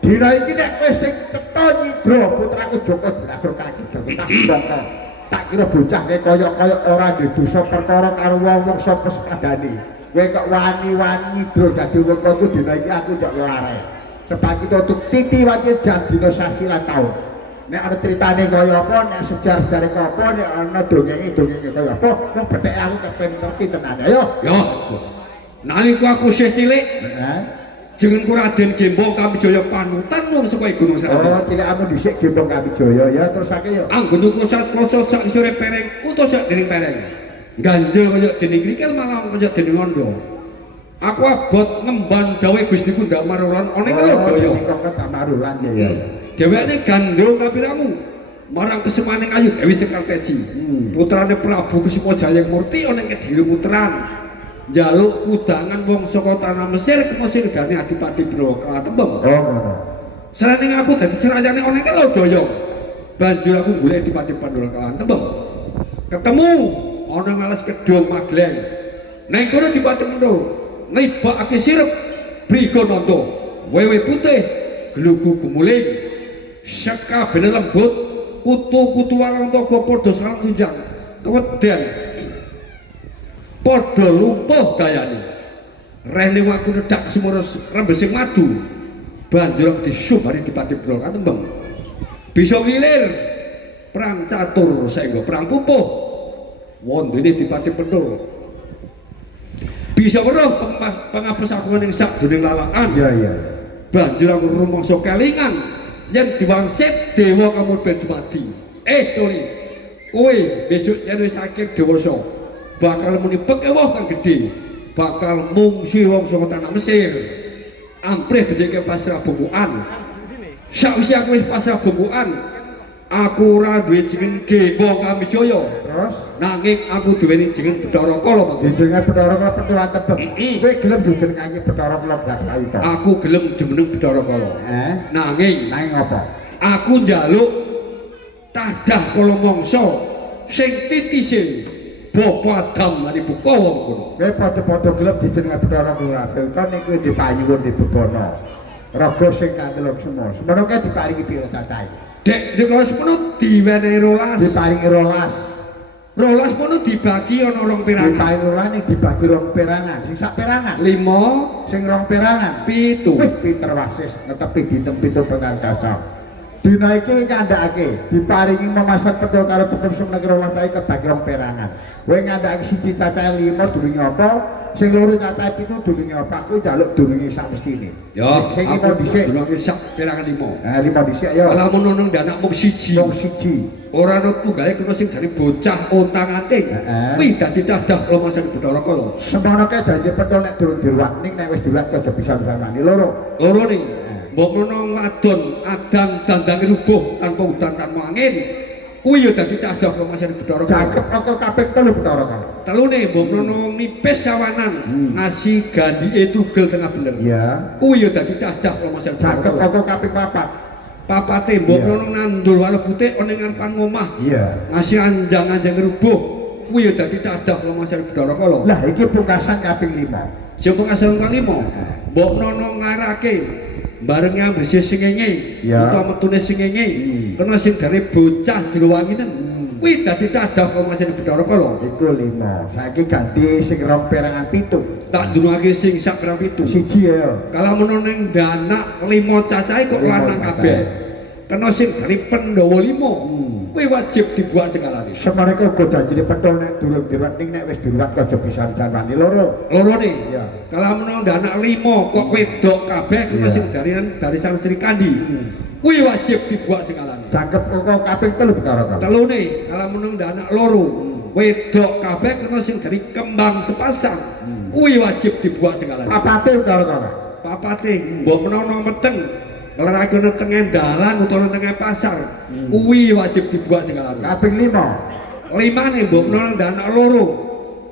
Dina iki nek kowe sing cetha Idra putraku Joko Dragur Kaki Jagur tak bongko. Tak kira bocah kaya ora duwe dosa perkara karo wong-wong sapa sepadane. Kowe kok wani-wani Idra dadi wong kanggo dina iki aku njok lare. Sebab kita untuk titi wajib jam dina sasi lan taun. Nek ana critane kaya apa, nek sejarah-sejarah kaya apa, nek ana dongenge kaya apa, wong bethek aku kepen ngerti tenan. Ayo. Yo. Nalika aku isih cilik, jenengku Raden Gembong Kamijaya panutan wong saka Gunung Serawu. Oh, cilikmu dhisik Gembong Kamijaya ya, terusake yo. Anggonku klosot sak isore pereng, utus sak dening pereng. Ganjel kaya dening krikil malah kaya dening ondo. Aku abot ngemban dawuh Gustiku ndak marulan ana ing daya. Kok tamarulan ya. Dheweke gandrung kapiramu marang kesemaning ayu Dewi Sekartaji. Putrane Prabu Kusumajaya Murti ana ing Kediri Puteran. Njaluk kudangan wong saka tanah Mesir ke Mesir gane Adipati Broka Tembem. Oh, ngono. Selaning aku dadi serayane ana ing daya. Banjur aku golek Adipati Pandura Kalah Tembem. Ketemu ana ngalas Kedung Magleng. Ning kono Adipati Pandura nibakake sirep Brigonanta wewe putih glugu gumuling sekabeh lembut kutu-kutu Walantaka padha sareng tunjang keweden padha lumpuh gayane rene waku nedak semara rembesing madu banjur disubari Adipati Pandura Tembem bisa ngilir perang catur saengga perang pupuh wondene Adipati Pandura bisa weruh pengapus aku ning sakjroning lalakan. Iya. Banjur aku rumangsa kelingan yen diwangsit dewa kamu Bedumadi. Toli. Kowe besok yen wis akeh dewasa bakal muni pekewah kang gedhe. Bakal mungsuhi wong saka tanah Mesir. Amprih becike pasrah bumbukan. Sakwise aku wis pasrah bumbukan, aku ora duwe jeneng Gewa Kamijaya. Terus nanging aku duweni jeneng Bathara Kala, Pak. jenenge Bathara Kala Petulan Tembem. Kowe gelem dijenengake Bathara Kala Blakayu to? Aku gelem jeneng Bathara Kala. Nanging apa? aku njaluk tadah kala mangsa sing titise Bapa Adam lan Ibu Kawa ngono. Kowe padha-padha gelem dijenengake Bathara Kala. Kok nek kowe dipanyuwun di bebono. Raga sing kandelok semua. Semono kae diparingi pira cacahe? Dek dikala semono diwenehi 12. Diparingi 12. 12 mono dibagi ana rong perangan. Diparingi 12 ning dibagi rong perangan. Sing sak perangan 5 sing rong perangan 7. Wih, pinter wasis ngetepi dinten 7 pengandasan. Dina iki ngandhakake diparingi memasak pedhol karo tepung sum negara wae kebagi rong perangan. Kowe ngandhakake siji cacahe 5 durunge apa? Sing loro cacahe 7 durunge apa? Kowe njaluk durunge sak mestine. Ya, sing 5 dhisik. durunge sak perangan 5. 5 dhisik ya. Ala mono nang danak mung siji. Wong siji. Ora ana tunggale kena sing dari bocah ontang-anting. Kuwi dadi tadah kula masak Bathara Kala. Semono kae janji pedhol nek durung diruwat ning nek wis diruwat aja bisa samani loro. Loro ning mbok menawa wadon adan dandange rubuh tanpa udan tanpa angin. Kuwi ya dadi tadah kula masak Bathara Kala. Cakep kok kaping 3 Bathara Kala. Telune mbok menawa nipis sawanan ngasih gandike tugel tengah bener. Iya. Kuwi ya dadi tadah kula masak Cakep Bathara Kala. kok kaping 4. Papate mbok menawa nandur wala putih ana ing ngarepan omah. Iya. Ngasih anjang-anjang rubuh. Kuwi ya dadi tadah kula masak Bathara Kala. Lah iki pungkasan kaping 5. Sing pengasaran kang 5. Mbok menawa nglarake bareng ambisi singenge utawa metune singenge kena sing dari bocah jero wanginen kuwi dadi tadah kok masih Bathara Kala. Iku 5. Saiki ganti sing rong perangan 7. Tak dunungake sing sak perang 7. Siji ya. Kalau menawa ning danak 5 cacahe kok lanang kabeh. Kena sing dari Pandhawa 5. Kuwi wajib dibuat segalane. Semana kok uga janjine pedhol nek durung diruwat ning nek wis diruwat aja bisa samani loro. Lorone. Iya. Kalau menawa danak 5 kok wedok kabeh kena sing dari Sri Kandi. Kuwi wajib dibuat segalane. Cakep kok kaping 3 Bathara Kala. Telune kalau menung danak loro wedok kabeh kena sing dari kembang sepasang kuwi wajib dibuat segalane. Papate Bathara Kala. Papate mbok menawa meteng lelaki nang tengah dalan utawa nang tengah pasar kuwi wajib dibuat segalane. Kaping 5. 5 nih mbok menawa danak loro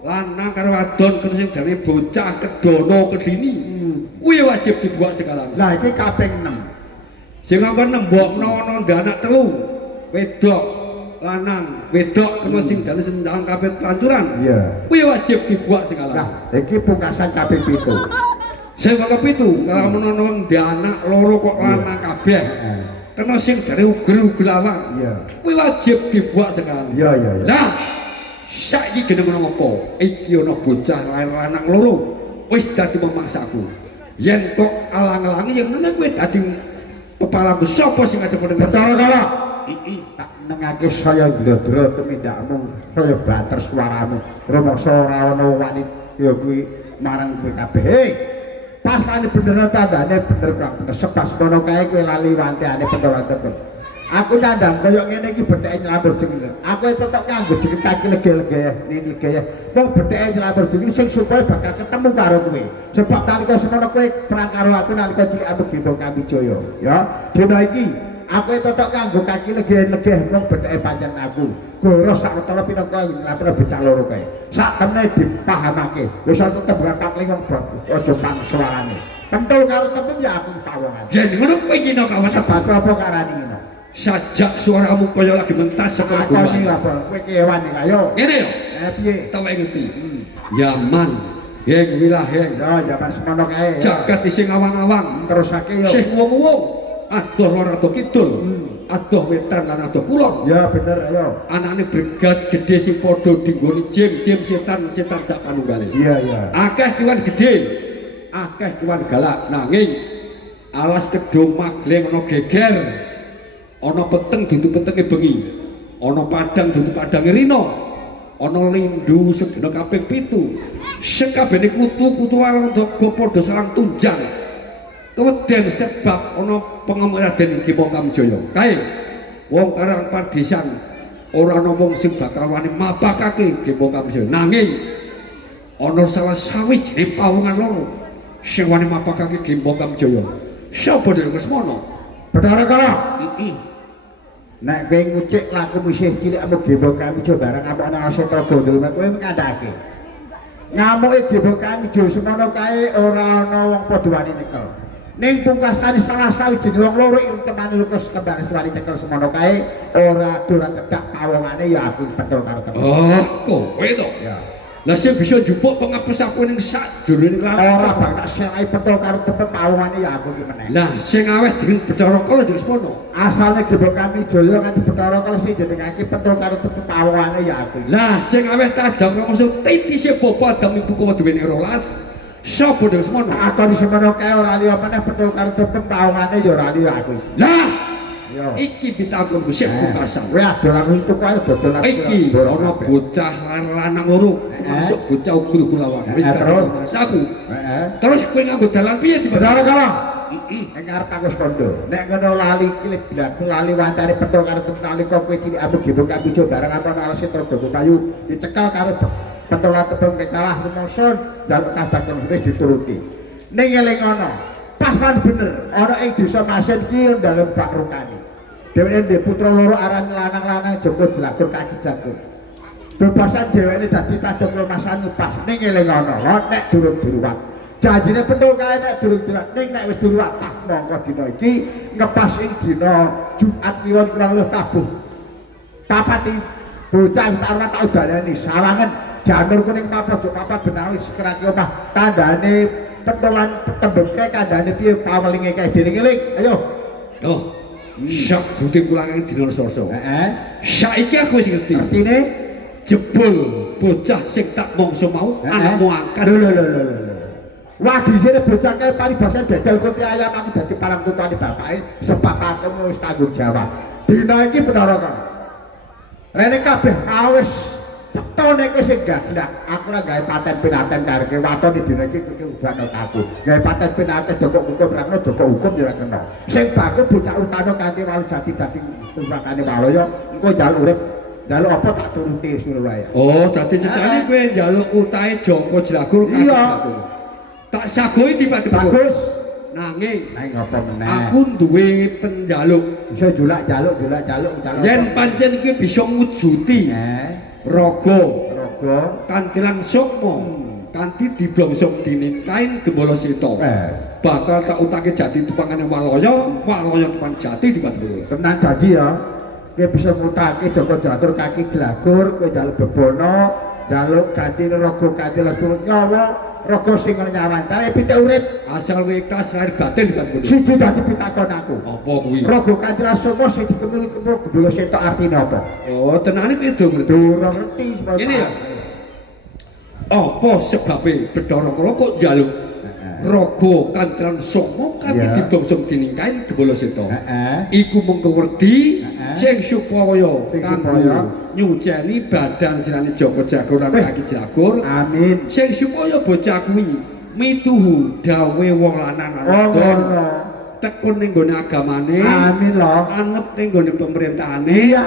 lanang karo wadon kena sing dari bocah kedono kedini kuwi wajib dibuat segalane. Lah iki kaping 6. Sing angka 6 mbok menawa danak 3 wedok lanang wedok kena sing dalem sendang kabeh pancuran. Iya. Kuwi wajib dibuat segalane. Lah iki pungkasan kaping 7. Sing angka 7 kalau menawa anak loro kok lanang kabeh. Kena sing dari ugel-ugel awak. Iya. Kuwi wajib dibuat segalane. Iya. Lah saiki geneng apa? Iki ana bocah lanang loro wis dadi memaksaku. Yen kok alang-alangi yang meneng kowe dadi kepalaku sapa sing ngajak dengan Bathara Kala. Tak nengake saya glodro tumindakmu kaya bater suaramu. Rumangsa ora ana wani ya kuwi marang kowe kabeh. Hei, pasane bener tandane bener kok bener sebas kono kae kowe lali wantene Pandhawa Tembem. Aku candang koyo ngene iki betheke nyelambur jengil. Aku tetok nganggo jengil kaki lege-lege niki ya. Wong betheke nyelambur jengil sing supaya bakal ketemu karo kowe. Sebab nalika semono kowe perang karo aku nalika cilik aku Gembong Kamijaya, ya. Dina iki aku tetok nganggo kaki lege-lege wong betheke pancen aku. Goro sawetara pinangka nyelambur becak loro kae. Sak temne dipahamake. Wis ana tembungan kakling wong aja pang suarane. Kentul karo tembung ya aku pawongan. Yen ngono kowe iki no kawas Sebab apa karane ngono? sajak suaramu kaya lagi mentas saka Aku iki apa? Kowe kewan iki ayo. ngene yo Piye? tau ngerti Yaman heng wilaheng Ya jaman semono kae. jagat ising awang-awang Terusake yo. sing wong-wong adoh lor adoh kidul adoh wetan lan adoh kulon Ya bener ayo. anane brigad gede sing padha dinggoni jim setan sak panunggale Iya iya. akeh kiwan gede akeh kiwan galak nanging alas kedung magleng ana geger ana peteng dudu petenge bengi ana padang dudu padange rina ana lindu sedina kaping 7 sekabehane kutu-kutu Walanda padha sarang tunjang keweden sebab ana pengemuk Raden Gembong Kamijaya kae wong karang pardesan ora ana wong sing bakal wani mapakake Gembong Kamijaya nanging ana salah sawijining pawongan loro sing wani mapakake Gembong Kamijaya sapa dhewe Lesmana Bathara Kala. Nek kowe ngucik laku isih cilik amuk Gembong Kamijaya barang apa ana setra gondol kowe ngandhake. Ngamuke Gembong Kamijaya semono kae ora ana wong padha wani nyekel. Ning pungkasane salah sawijining wong loro ing cemane lukus kembang wani nyekel semono kae ora durang cedhak pawongane ya aku betul karo temen. oh kowe to Ya. lah sing bisa njupuk pengapus aku ning sadurunge Ora bakal selai betul karo temen pawongane ya aku iki meneh. lah sing aweh jeneng Bathara Kala jelas mono Asale Gembong Kamijaya nganti Bathara Kala sing jenengake betul karo temen pawongane ya aku. lah sing aweh tadak maksud titise bapa adam ibu kowe duweni 12 sapa jelas mono Aku di semono kae ora liya meneh betul karo temen pawongane ya ora liya aku. lah Yo. iki pitakonku sik pungkasan Kowe adol aku itu kae dodol aku. iki ana bocah lanang loro masuk bocah ukur kulawang wis terus? aku Heeh. terus kowe nganggo dalan piye di Bathara Kala. Nek arep aku kondo. Nek ngono lali kilih bilatku lali wancane betul karo temen nalika kowe cilik aku Gembong Kamijaya barang apa ana setra dodo kayu dicekel karo betul tebeng kalah rumangsa dan tabakon wis dituruti. Ning eling ana pasan bener ana ing desa Masin ki dalem Pak Rukani. Dheweke ndek putra loro aran lanang-lanang Joko Jlagur kaki jagur. Bebasan dheweke dadi kadang lomasan pas ning eling ana nek durung diruwat. Janjine betul kae nek durung diruwat ning nek wis diruwat tak mongko dina iki ngepas ing dina Jumat kiwon kurang luwih tabuh. Papati bocah tarwa tak udaleni sawangen janur kuning pojok papat benawi sekeraki omah tandane pentolan tembeke kandhane piye pawelinge kae dening-eling ayo oh sak bute kulangan dina Selasa heeh saiki aku wis ngerti artine jebul bocah sing tak mongso mau anakmu angkat lho wah disine bocah kae paribasan dadal kote ayam aku dadi parang tutane bapake sebab aku wis tanggung jawab dina iki Bathara Kala rene kabeh awis tetone kowe sing gak aku ora gawe paten pinaten kareke waton di dina iki kudu bakal aku gawe paten pinaten doko hukum rangno doko hukum ya ora kena sing bagus bocah utana kanthi wali jati-jati tumpakane waloya engko njaluk urip njaluk apa tak turuti suruh wae oh dadi cecane kowe njaluk utahe Joko Jlagur iya tak sagoi tiba-tiba bagus nanging apa meneh aku duwe penjaluk iso jaluk yen pancen iki bisa ngujuti raga kanthi langsung kanthi diblongsong dening kain Gembala Seta bakal tak utake jati tupangane Walaya tupan jati tiba-tiba tenan janji ya kowe bisa ngutake Joko Jlagur kaki Jlagur kowe njaluk bebono njaluk ganti raga ganti langsung nyawa raga sing nyawan tapi pitik urip asal kowe ikhlas lahir batin tiba-tiba siji dadi pitakon aku apa kuwi raga ganti langsung sing dikemul Gembala Seta artine apa oh tenane kowe do ngerti ora ngerti sebab Ini ya? Apa sebabnya Bathara Kala kok njaluk raga kantran somo kanthi Iya. diblongsong dening kain Gembala Seta heeh iku mengko werdi sing supaya Sing kanggo supaya nyuceni badan sinane Joko Jlagur lan kaki Jlagur amin sing supaya bocah kuwi mituhu dawe wong lanang oh wadon ngono tekun ning gone agamane Amin loh. anget ning gone pemerintahane Iya.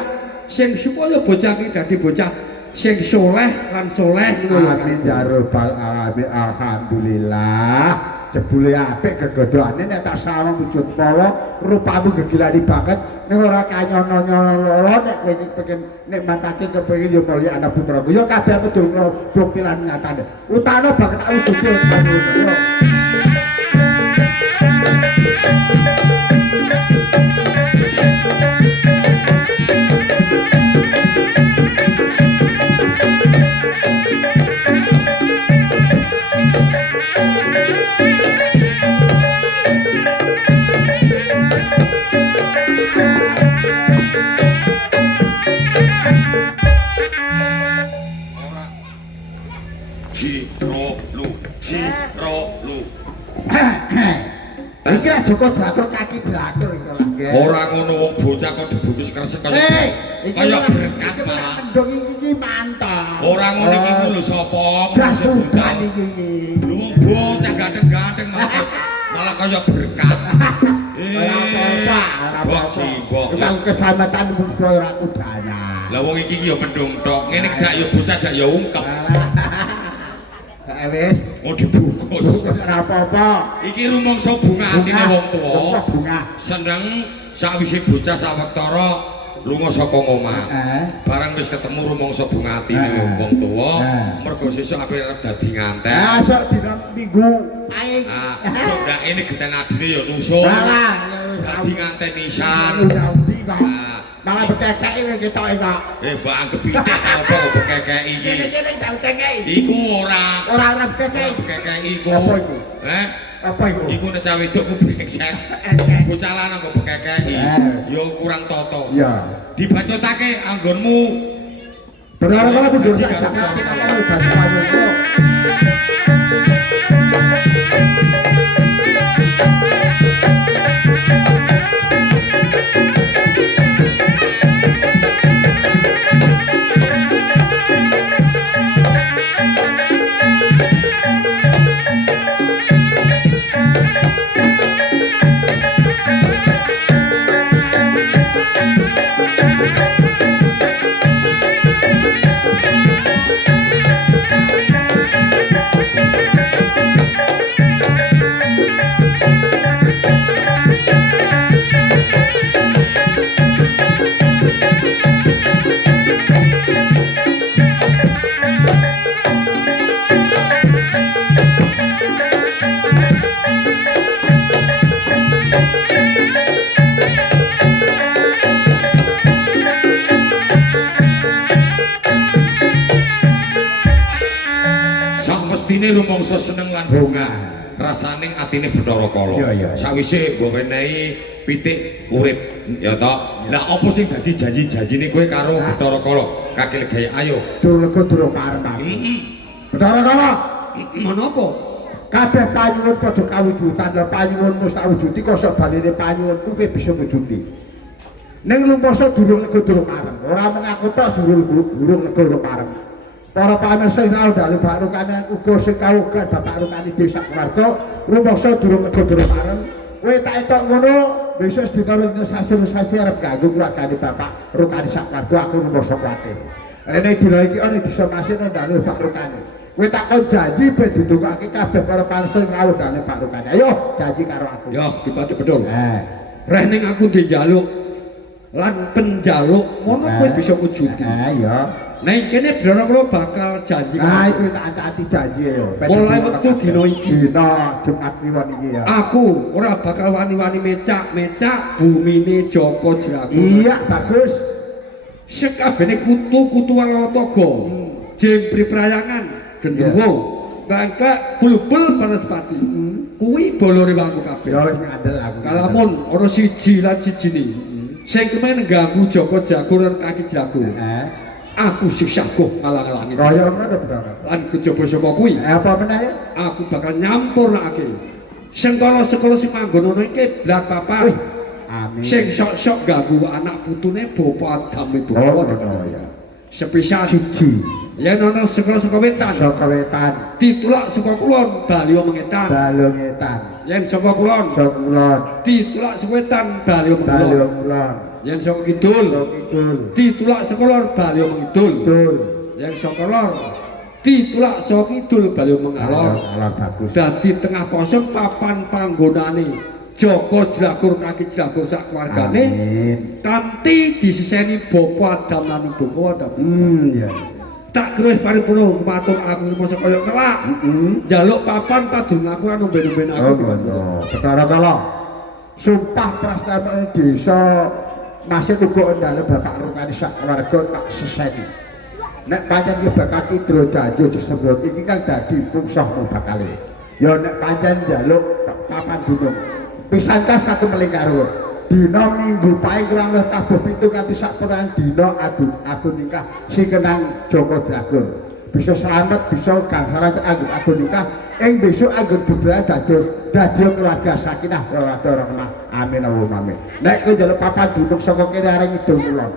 sing supaya bocah iki dadi bocah sing soleh lan soleh ngono lho Amin ya rabbal alamin. Alhamdulillah. Jebule apik gegodhane nek tak sawang wujud polo rupamu gegilani banget ning ora kanyono-nyono loro nek kowe iki pengen nikmatake kepengin yo mulya anak putraku yo kabeh kudu bukti lan nyatane utane banget aku wujud yo. Iki ra Joko Dratur kaki Dratur iki lho nggih. Ora ngono wong bocah kok dibungkus kresek kaya kaya berkat malah. Ndong iki mantap. Ora ngono iki ku lho sapa Dratur iki. Lho wong bocah gandeng-gandeng malah kaya berkat. Ora apa-apa, ora Bok sibok. Kang keselamatan mung ora kudana. Lah wong iki ya mendung tok. Ngene dak ya bocah dak ya ungkep. Wis, Mau dibungkus. ora apa-apa. Iki rumangsa bunga atine wong tuwa. Bunga. Seneng sakwise bocah sawektara lunga saka omah. Barang wis ketemu rumangsa bunga atine wong tuwa, mergo sesuk ape arep dadi nganten. Sok dina Minggu ae. Sok ndak ini geten adine ya nusuk. Salah. Dadi nganten nisan. Malah bekekeki kowe ketok kok. Bang kepitik apa bekekeki iki. Kene tau tekeki. Iku ora Ora bekekeki. bekekeki iku. Apa iku? Apa iku? Iku nek cawe wedok ku brengsek. Bocah lanang kok bekekeki. Ya kurang tata. Iya. Dibacotake anggonmu. Benar kalau mundur sak kita kalau bagi pamungko. Mestine rumangsa seneng lan bunga. Rasane atine Bathara Kala. Sawise mbok wenehi pitik urip ya toh. Lah apa sing dadi janji-janjine kowe karo Bathara Kala? Kakil gawe ayo. Durga durung parep. Bathara Kala, menapa? kabeh panyuwun padha kawujudan, lha panyuwunmu tak wujudi kok sok balene panyuwunku kowe bisa wujudi. Ning lumasa durung lega durung parep. Ora mung aku tok durung lega durung parep. Para pamirsa ing dalem Pak Rukane uga sing kawugan Bapak Rukane desa keluarga rumangsa durung lega durung parep. Kowe tak etok ngono, besok sedina sasi arep ganggu keluargane Bapak Rukane sak keluarga aku rumangsa kuwatir. Rene dina iki ana bisa masih nang dalem Pak Rukane. Kowe tak kon janji ben didongake kabeh para pamirsa ing dalem Pak Rukane. Ayo janji karo aku. Ya, dipati betul. Reh ning aku dijaluk lan penjaluk ngono kowe bisa wujudi. Ya. Nek kene Bathara Kala bakal janji. Iku tak ati janji yo. Mulai wektu dina iki. Dina Jumat kliwon iki ya. Aku ora bakal wani-wani mecak-mecak bumine Joko Jraga. Iya, bagus. Sekabehane kutu-kutu Walataga. Jempri Prayangan, Gendruwo, Kangkak, Bulbul Banaspati. Kuwi bolore wangku kabeh. Ya wis ngandel aku. Kalamun ana siji lan sijine sing kemen ganggu Joko Jago lan Kaki Jago. Aku siksaku ngalang-alangi. Kaya ngono Bathara. Lan kejaba saka kuwi, Apa meneh? aku bakal nyampurnake sekolah-sekolah sing manggon ana iki blat papat. Amin. Sing sok-sok ganggu anak putune Bapak Adam itu. Oh, ya. Spesial Siji. yen ana saka wetan saka wetan ditulak saka kulon bali mengetan balung etan yen saka kulon saka kulon ditulak saka wetan bali balung kulon kulon yen saka kidul saka kidul ditulak saka lor bali mengidul kidul yen saka lor ditulak saka kidul bali mengalor alor bagus dadi tengah poso papan panggonane Joko Jlagur kaki Jlagur sak keluargane amin kanthi disiseni Bapa Adam lan Ibu Adam ya tak keruh paripurna kematur aku masa kaya kelak njaluk papan padung aku anu ben-ben aku Bathara Kala sumpah prastana desa masih uga ndalem Bapak Rukani sak keluarga tak seseni nek pancen ki bakat idro janji disebut iki kang dadi pungsahmu bakale ya nek pancen njaluk papan dunung pisankah satu melingkaro dina minggu pae kurang luwih tabuh 7 kanthi sak perang dina adu nikah si kenang Joko Jlagur bisa selamat bisa gangsaran adu nikah ing besok anggur budaya dadi keluarga sakinah mawaddah rahmah amin Allahumma amin nek kowe njaluk papan dunung saka kene areng idul kulon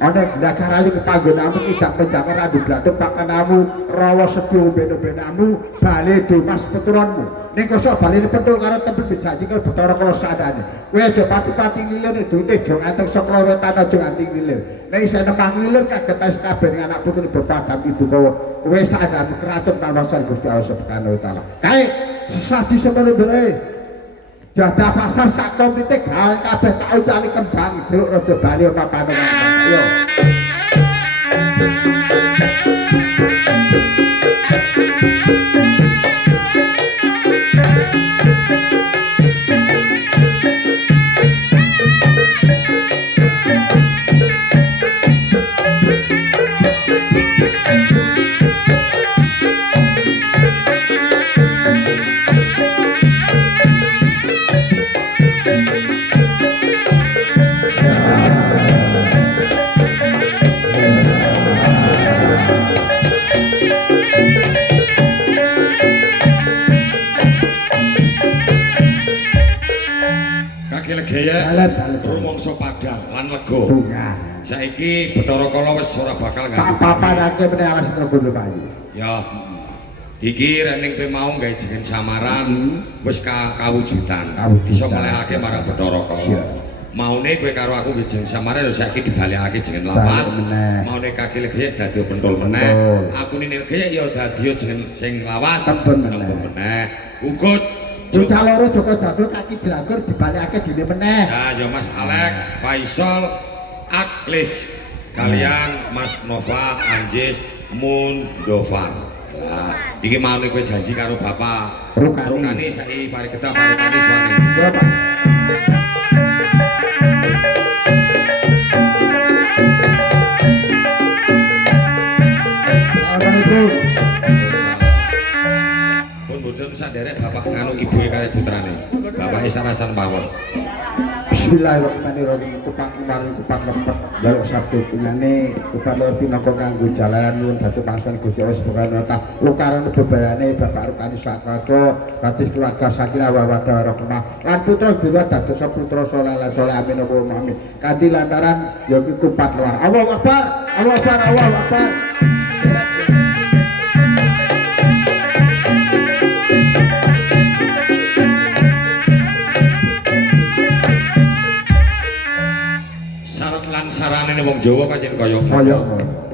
ana ndakarane kepanggonamu tidak penjakan adu blatuk pakanamu rawa sedya ben-benamu bali dumas peturanmu ning kosok bali petul karo tembe dijanji karo Bathara Kala sadane kowe aja pati-pati ngilir dute aja anteng saka wetan aja nganti ngilir nek isih nempang ngilir kagetan kabeh anak putune Bapak Adam Ibu Kowe kowe sadane keracun panusan Gusti Allah Subhanahu wa taala kae sesadi semono bae jadah pasar sak komite gawe kabeh tak ucali kembang jeruk raja bali papan yo rumangsa padhang lan lega saiki Bathara Kala wis ora bakal tak papanake meneh alas Bondo Payu ya iki rening kowe mau gawe jeneng samaran wis kawujudan iso melehake marang Bathara Kala maune kowe karo aku gawe jeneng samaran lho saiki dibalekake jeneng lawas maune kaki legek dadi pentul meneh aku nini legek ya dadi jeneng sing lawas meneh ugut bocah loro Joko Jlagur kaki Jlagur dibalekake dene meneh ya ya Mas Alek Faisal Aklis kalian Mas Nova Anjis Mundovan lah iki mau kowe janji karo Bapak Rukani saiki parikedah Pak Rukani suwane ya Pak Assalamualaikum saderek bapak nganu ibuke kare putrane bapake sarasan pawon Bismillahirrahmanirrahim kupak kemarin kupak lepet jaluk sabtu punyane kupak lor pinaka kanggo jalan nuwun batu pangsan Gusti Allah Subhanahu wa taala lukaran bebayane Bapak Rukani Sakako batis keluarga sakinah mawaddah rahmah lan putra dewa dadosa putra saleh lan saleh amin Allahumma amin kanthi lantaran ya iki kupat luar Allahu Akbar Allahu Akbar Allahu Akbar sarane wong Jawa pancen kaya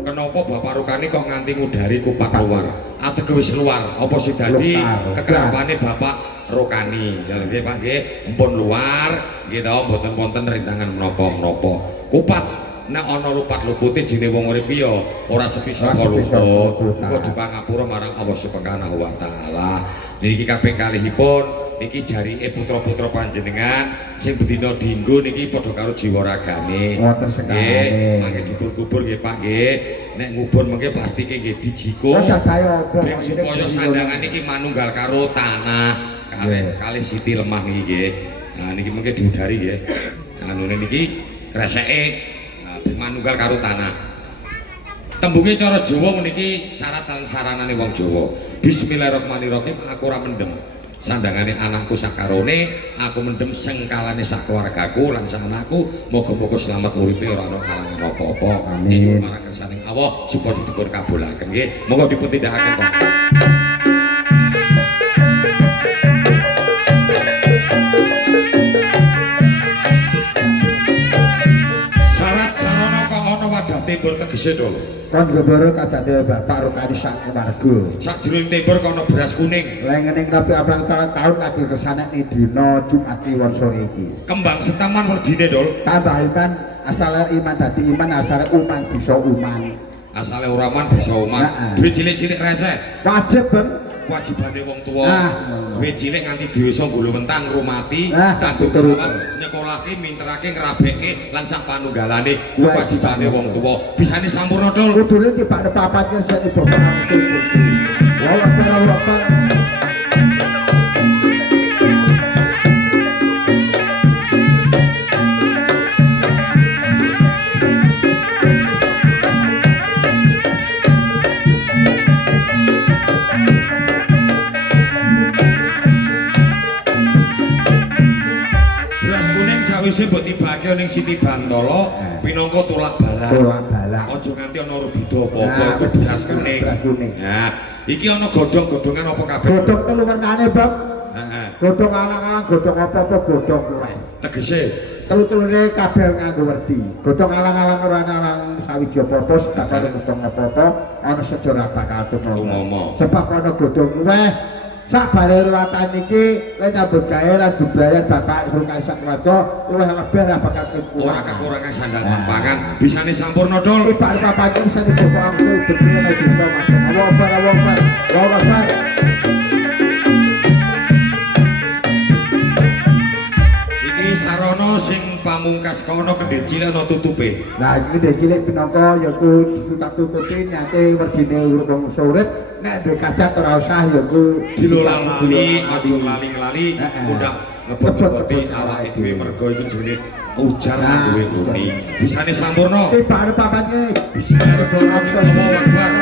kenapa Bapak Rukani kok nganti ngudari kupat luar atege wis luar apa sing dadi kekarepane Bapak Rukani ya nggih Pak nggih mpun luar nggih to mboten wonten rintangan menapa-menapa kupat nek ana lupat-lupute jenenge wong urip ya ora sepi saka luput kudu pangapura marang Allah Subhanahu wa taala niki kaping kalihipun niki jarike putra-putra panjenengan sing bedina dienggo niki padha karo jiwa ragane. Wonten sekali. Mangke dikubur nggih Pak nggih. Nek ngubur mengke plastike nggih dijiko. Ben supaya sandangan niki manunggal karo tanah kalih siti lemah niki nggih. Nah niki mengke diudari nggih. Anune niki kreseke manunggal karo tanah. Tembunge cara Jawa meniki syarat lan saranane wong Jawa. Bismillahirrahmanirrahim aku ora mendem. sandangane anakku sakarone aku mendem sengkalane sak keluargaku lan sak anakku moga-moga selamat uripe ora ana halangan apa-apa Amin. marang kersaning Allah supaya dipun kabulaken nggih monggo dipun tindakaken Pak. Syarat sarana kok ana wadah tembur tegese to lho. Kon gebere kadate bapak rukani sak keluarga. Sajroning tembur kok ana beras kuning. Lah ngene tapi abang tahun lagi kesana ning dina Jumat Kliwon sore iki. Kembang setaman werdine dol. Tambah iman asal iman dadi iman asal uman bisa uman. Asale ora man bisa uman. Heeh. Duit cilik-cilik resek. Wajib, Bang. Kewajibane wong tuwa. Ah. Duit cilik nganti desa gulu mentang rumati, Ah, tanggung betul. jawab nyekolahke, minterake, ngrabekke lan sak panunggalane Wajib. kewajibane wong tuwa. Bisane sampurna dol. Kudune tibak papatnya sing ibu langsung berdiri. Wallah para bapak. Beras kuning sawise mbok tibake ning Siti Bantala pinangka tulak balak. Tulak balak. Aja nganti ana rubida apa-apa Nah, iku beras kuning. beras kuning. Nah, iki ana godhong-godhongan apa kabeh? Godhong telu warnane, Bang. Heeh. Godhong alang-alang, godhong apa-apa, godhong kuwe. Tegese Telu-telune kabeh nganggo werdi. Godhong alang-alang ora alang sawiji apa-apa, sedakane godhong apa-apa, ana sejarah bakal tumomo. Tumomo. Sebab ana godhong luweh sak bare ruwatan iki lek nyambut gawe lan budaya Bapak Sultan Sakwato luweh lebih ra bakal ora kekurangan. kekurangan sandal pangan, bisane sampurna dol. Iki bar papat iki sing dibawa aku dene nek bisa Mas. Allah. Iki sarana sing pamungkas kono kedhe cilik ana tutupe. Nah, iki dek cilik pinangka yaiku tutup-tutupi nyate werdine urung surit nek duwe kacat ora usah yaiku Dilolali, aja lali-lali, Heeh. mudah ngebot-ngeboti awake dhewe mergo iku jenenge ujar lan duwe kuning. Bisane sampurna. Iki bar papat iki Bisane rekono Allahu Akbar.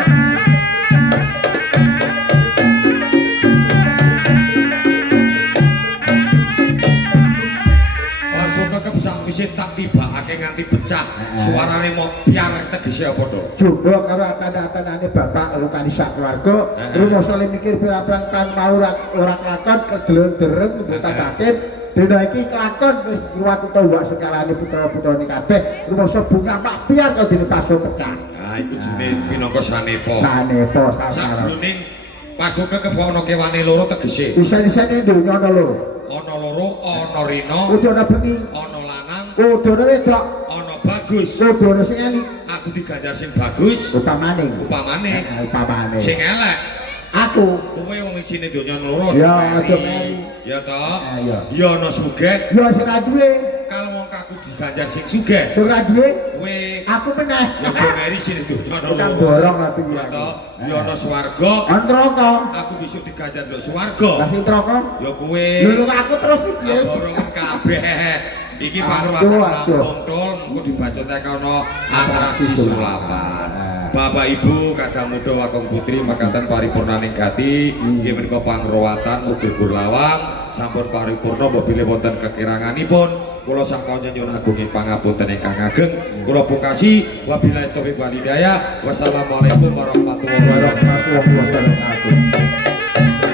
Pasukan kebesak wis tak tibakake nganti pecah. Suarane mau biar tegese apa to? juga karo atan-atanane Bapak Rukani sak keluarga, rumoso le mikir pirang-pirang tahun mau ora kelakon kedeleng-dereng buta batin. Dina iki kelakon wis ruwat utawa sekalane putra-putrane kabeh, rumoso bunga mak biar kok dene paso pecah. Nah, iku jenenge pinangka sanepa. Sanepa sasaran. Sajroning pasukan kebono kewane loro tegese. Bisa-bisane donya ana lho. Ana loro, ana rina, Kudu ana bengi, ana lanang, kudu ana wedok, ana bagus. kudu ana sing elik. Aku diganjar sing bagus, Upamane. upamane Upamane. sing elek. Aku Kowe wong isine donya loro Ya, aja meri. Ya to? Ya. Ya ana sugih, yo sing ra duwe, kalau wong aku diganjar sing sugih. sing ra duwe Kowe aku meneh. ya aja meri sine donya Tukang loro. borong lah piye Ya aku. to? Ya ana swarga, Antraka. aku besok diganjar nduk swarga. Lah sing traka. Ya kowe Lho aku terus iki. borongan kabeh. Iki Aduh, pangratan aduh. Lampung Tol mengko dibacotake ana atraksi sulapan. Bapak Ibu kadang muda wakong putri makaten paripurna ninggati inggih menika pangrawatan Ugur Lawang sampun paripurna apabila wonten kekiranganipun kula sakanya nyuwun agunging pangapunten ingkang ageng kula pungkasi wabillahi taufiq wal hidayah wassalamualaikum warahmatullahi wabarakatuh. Warahmatullahi wabarakatuh.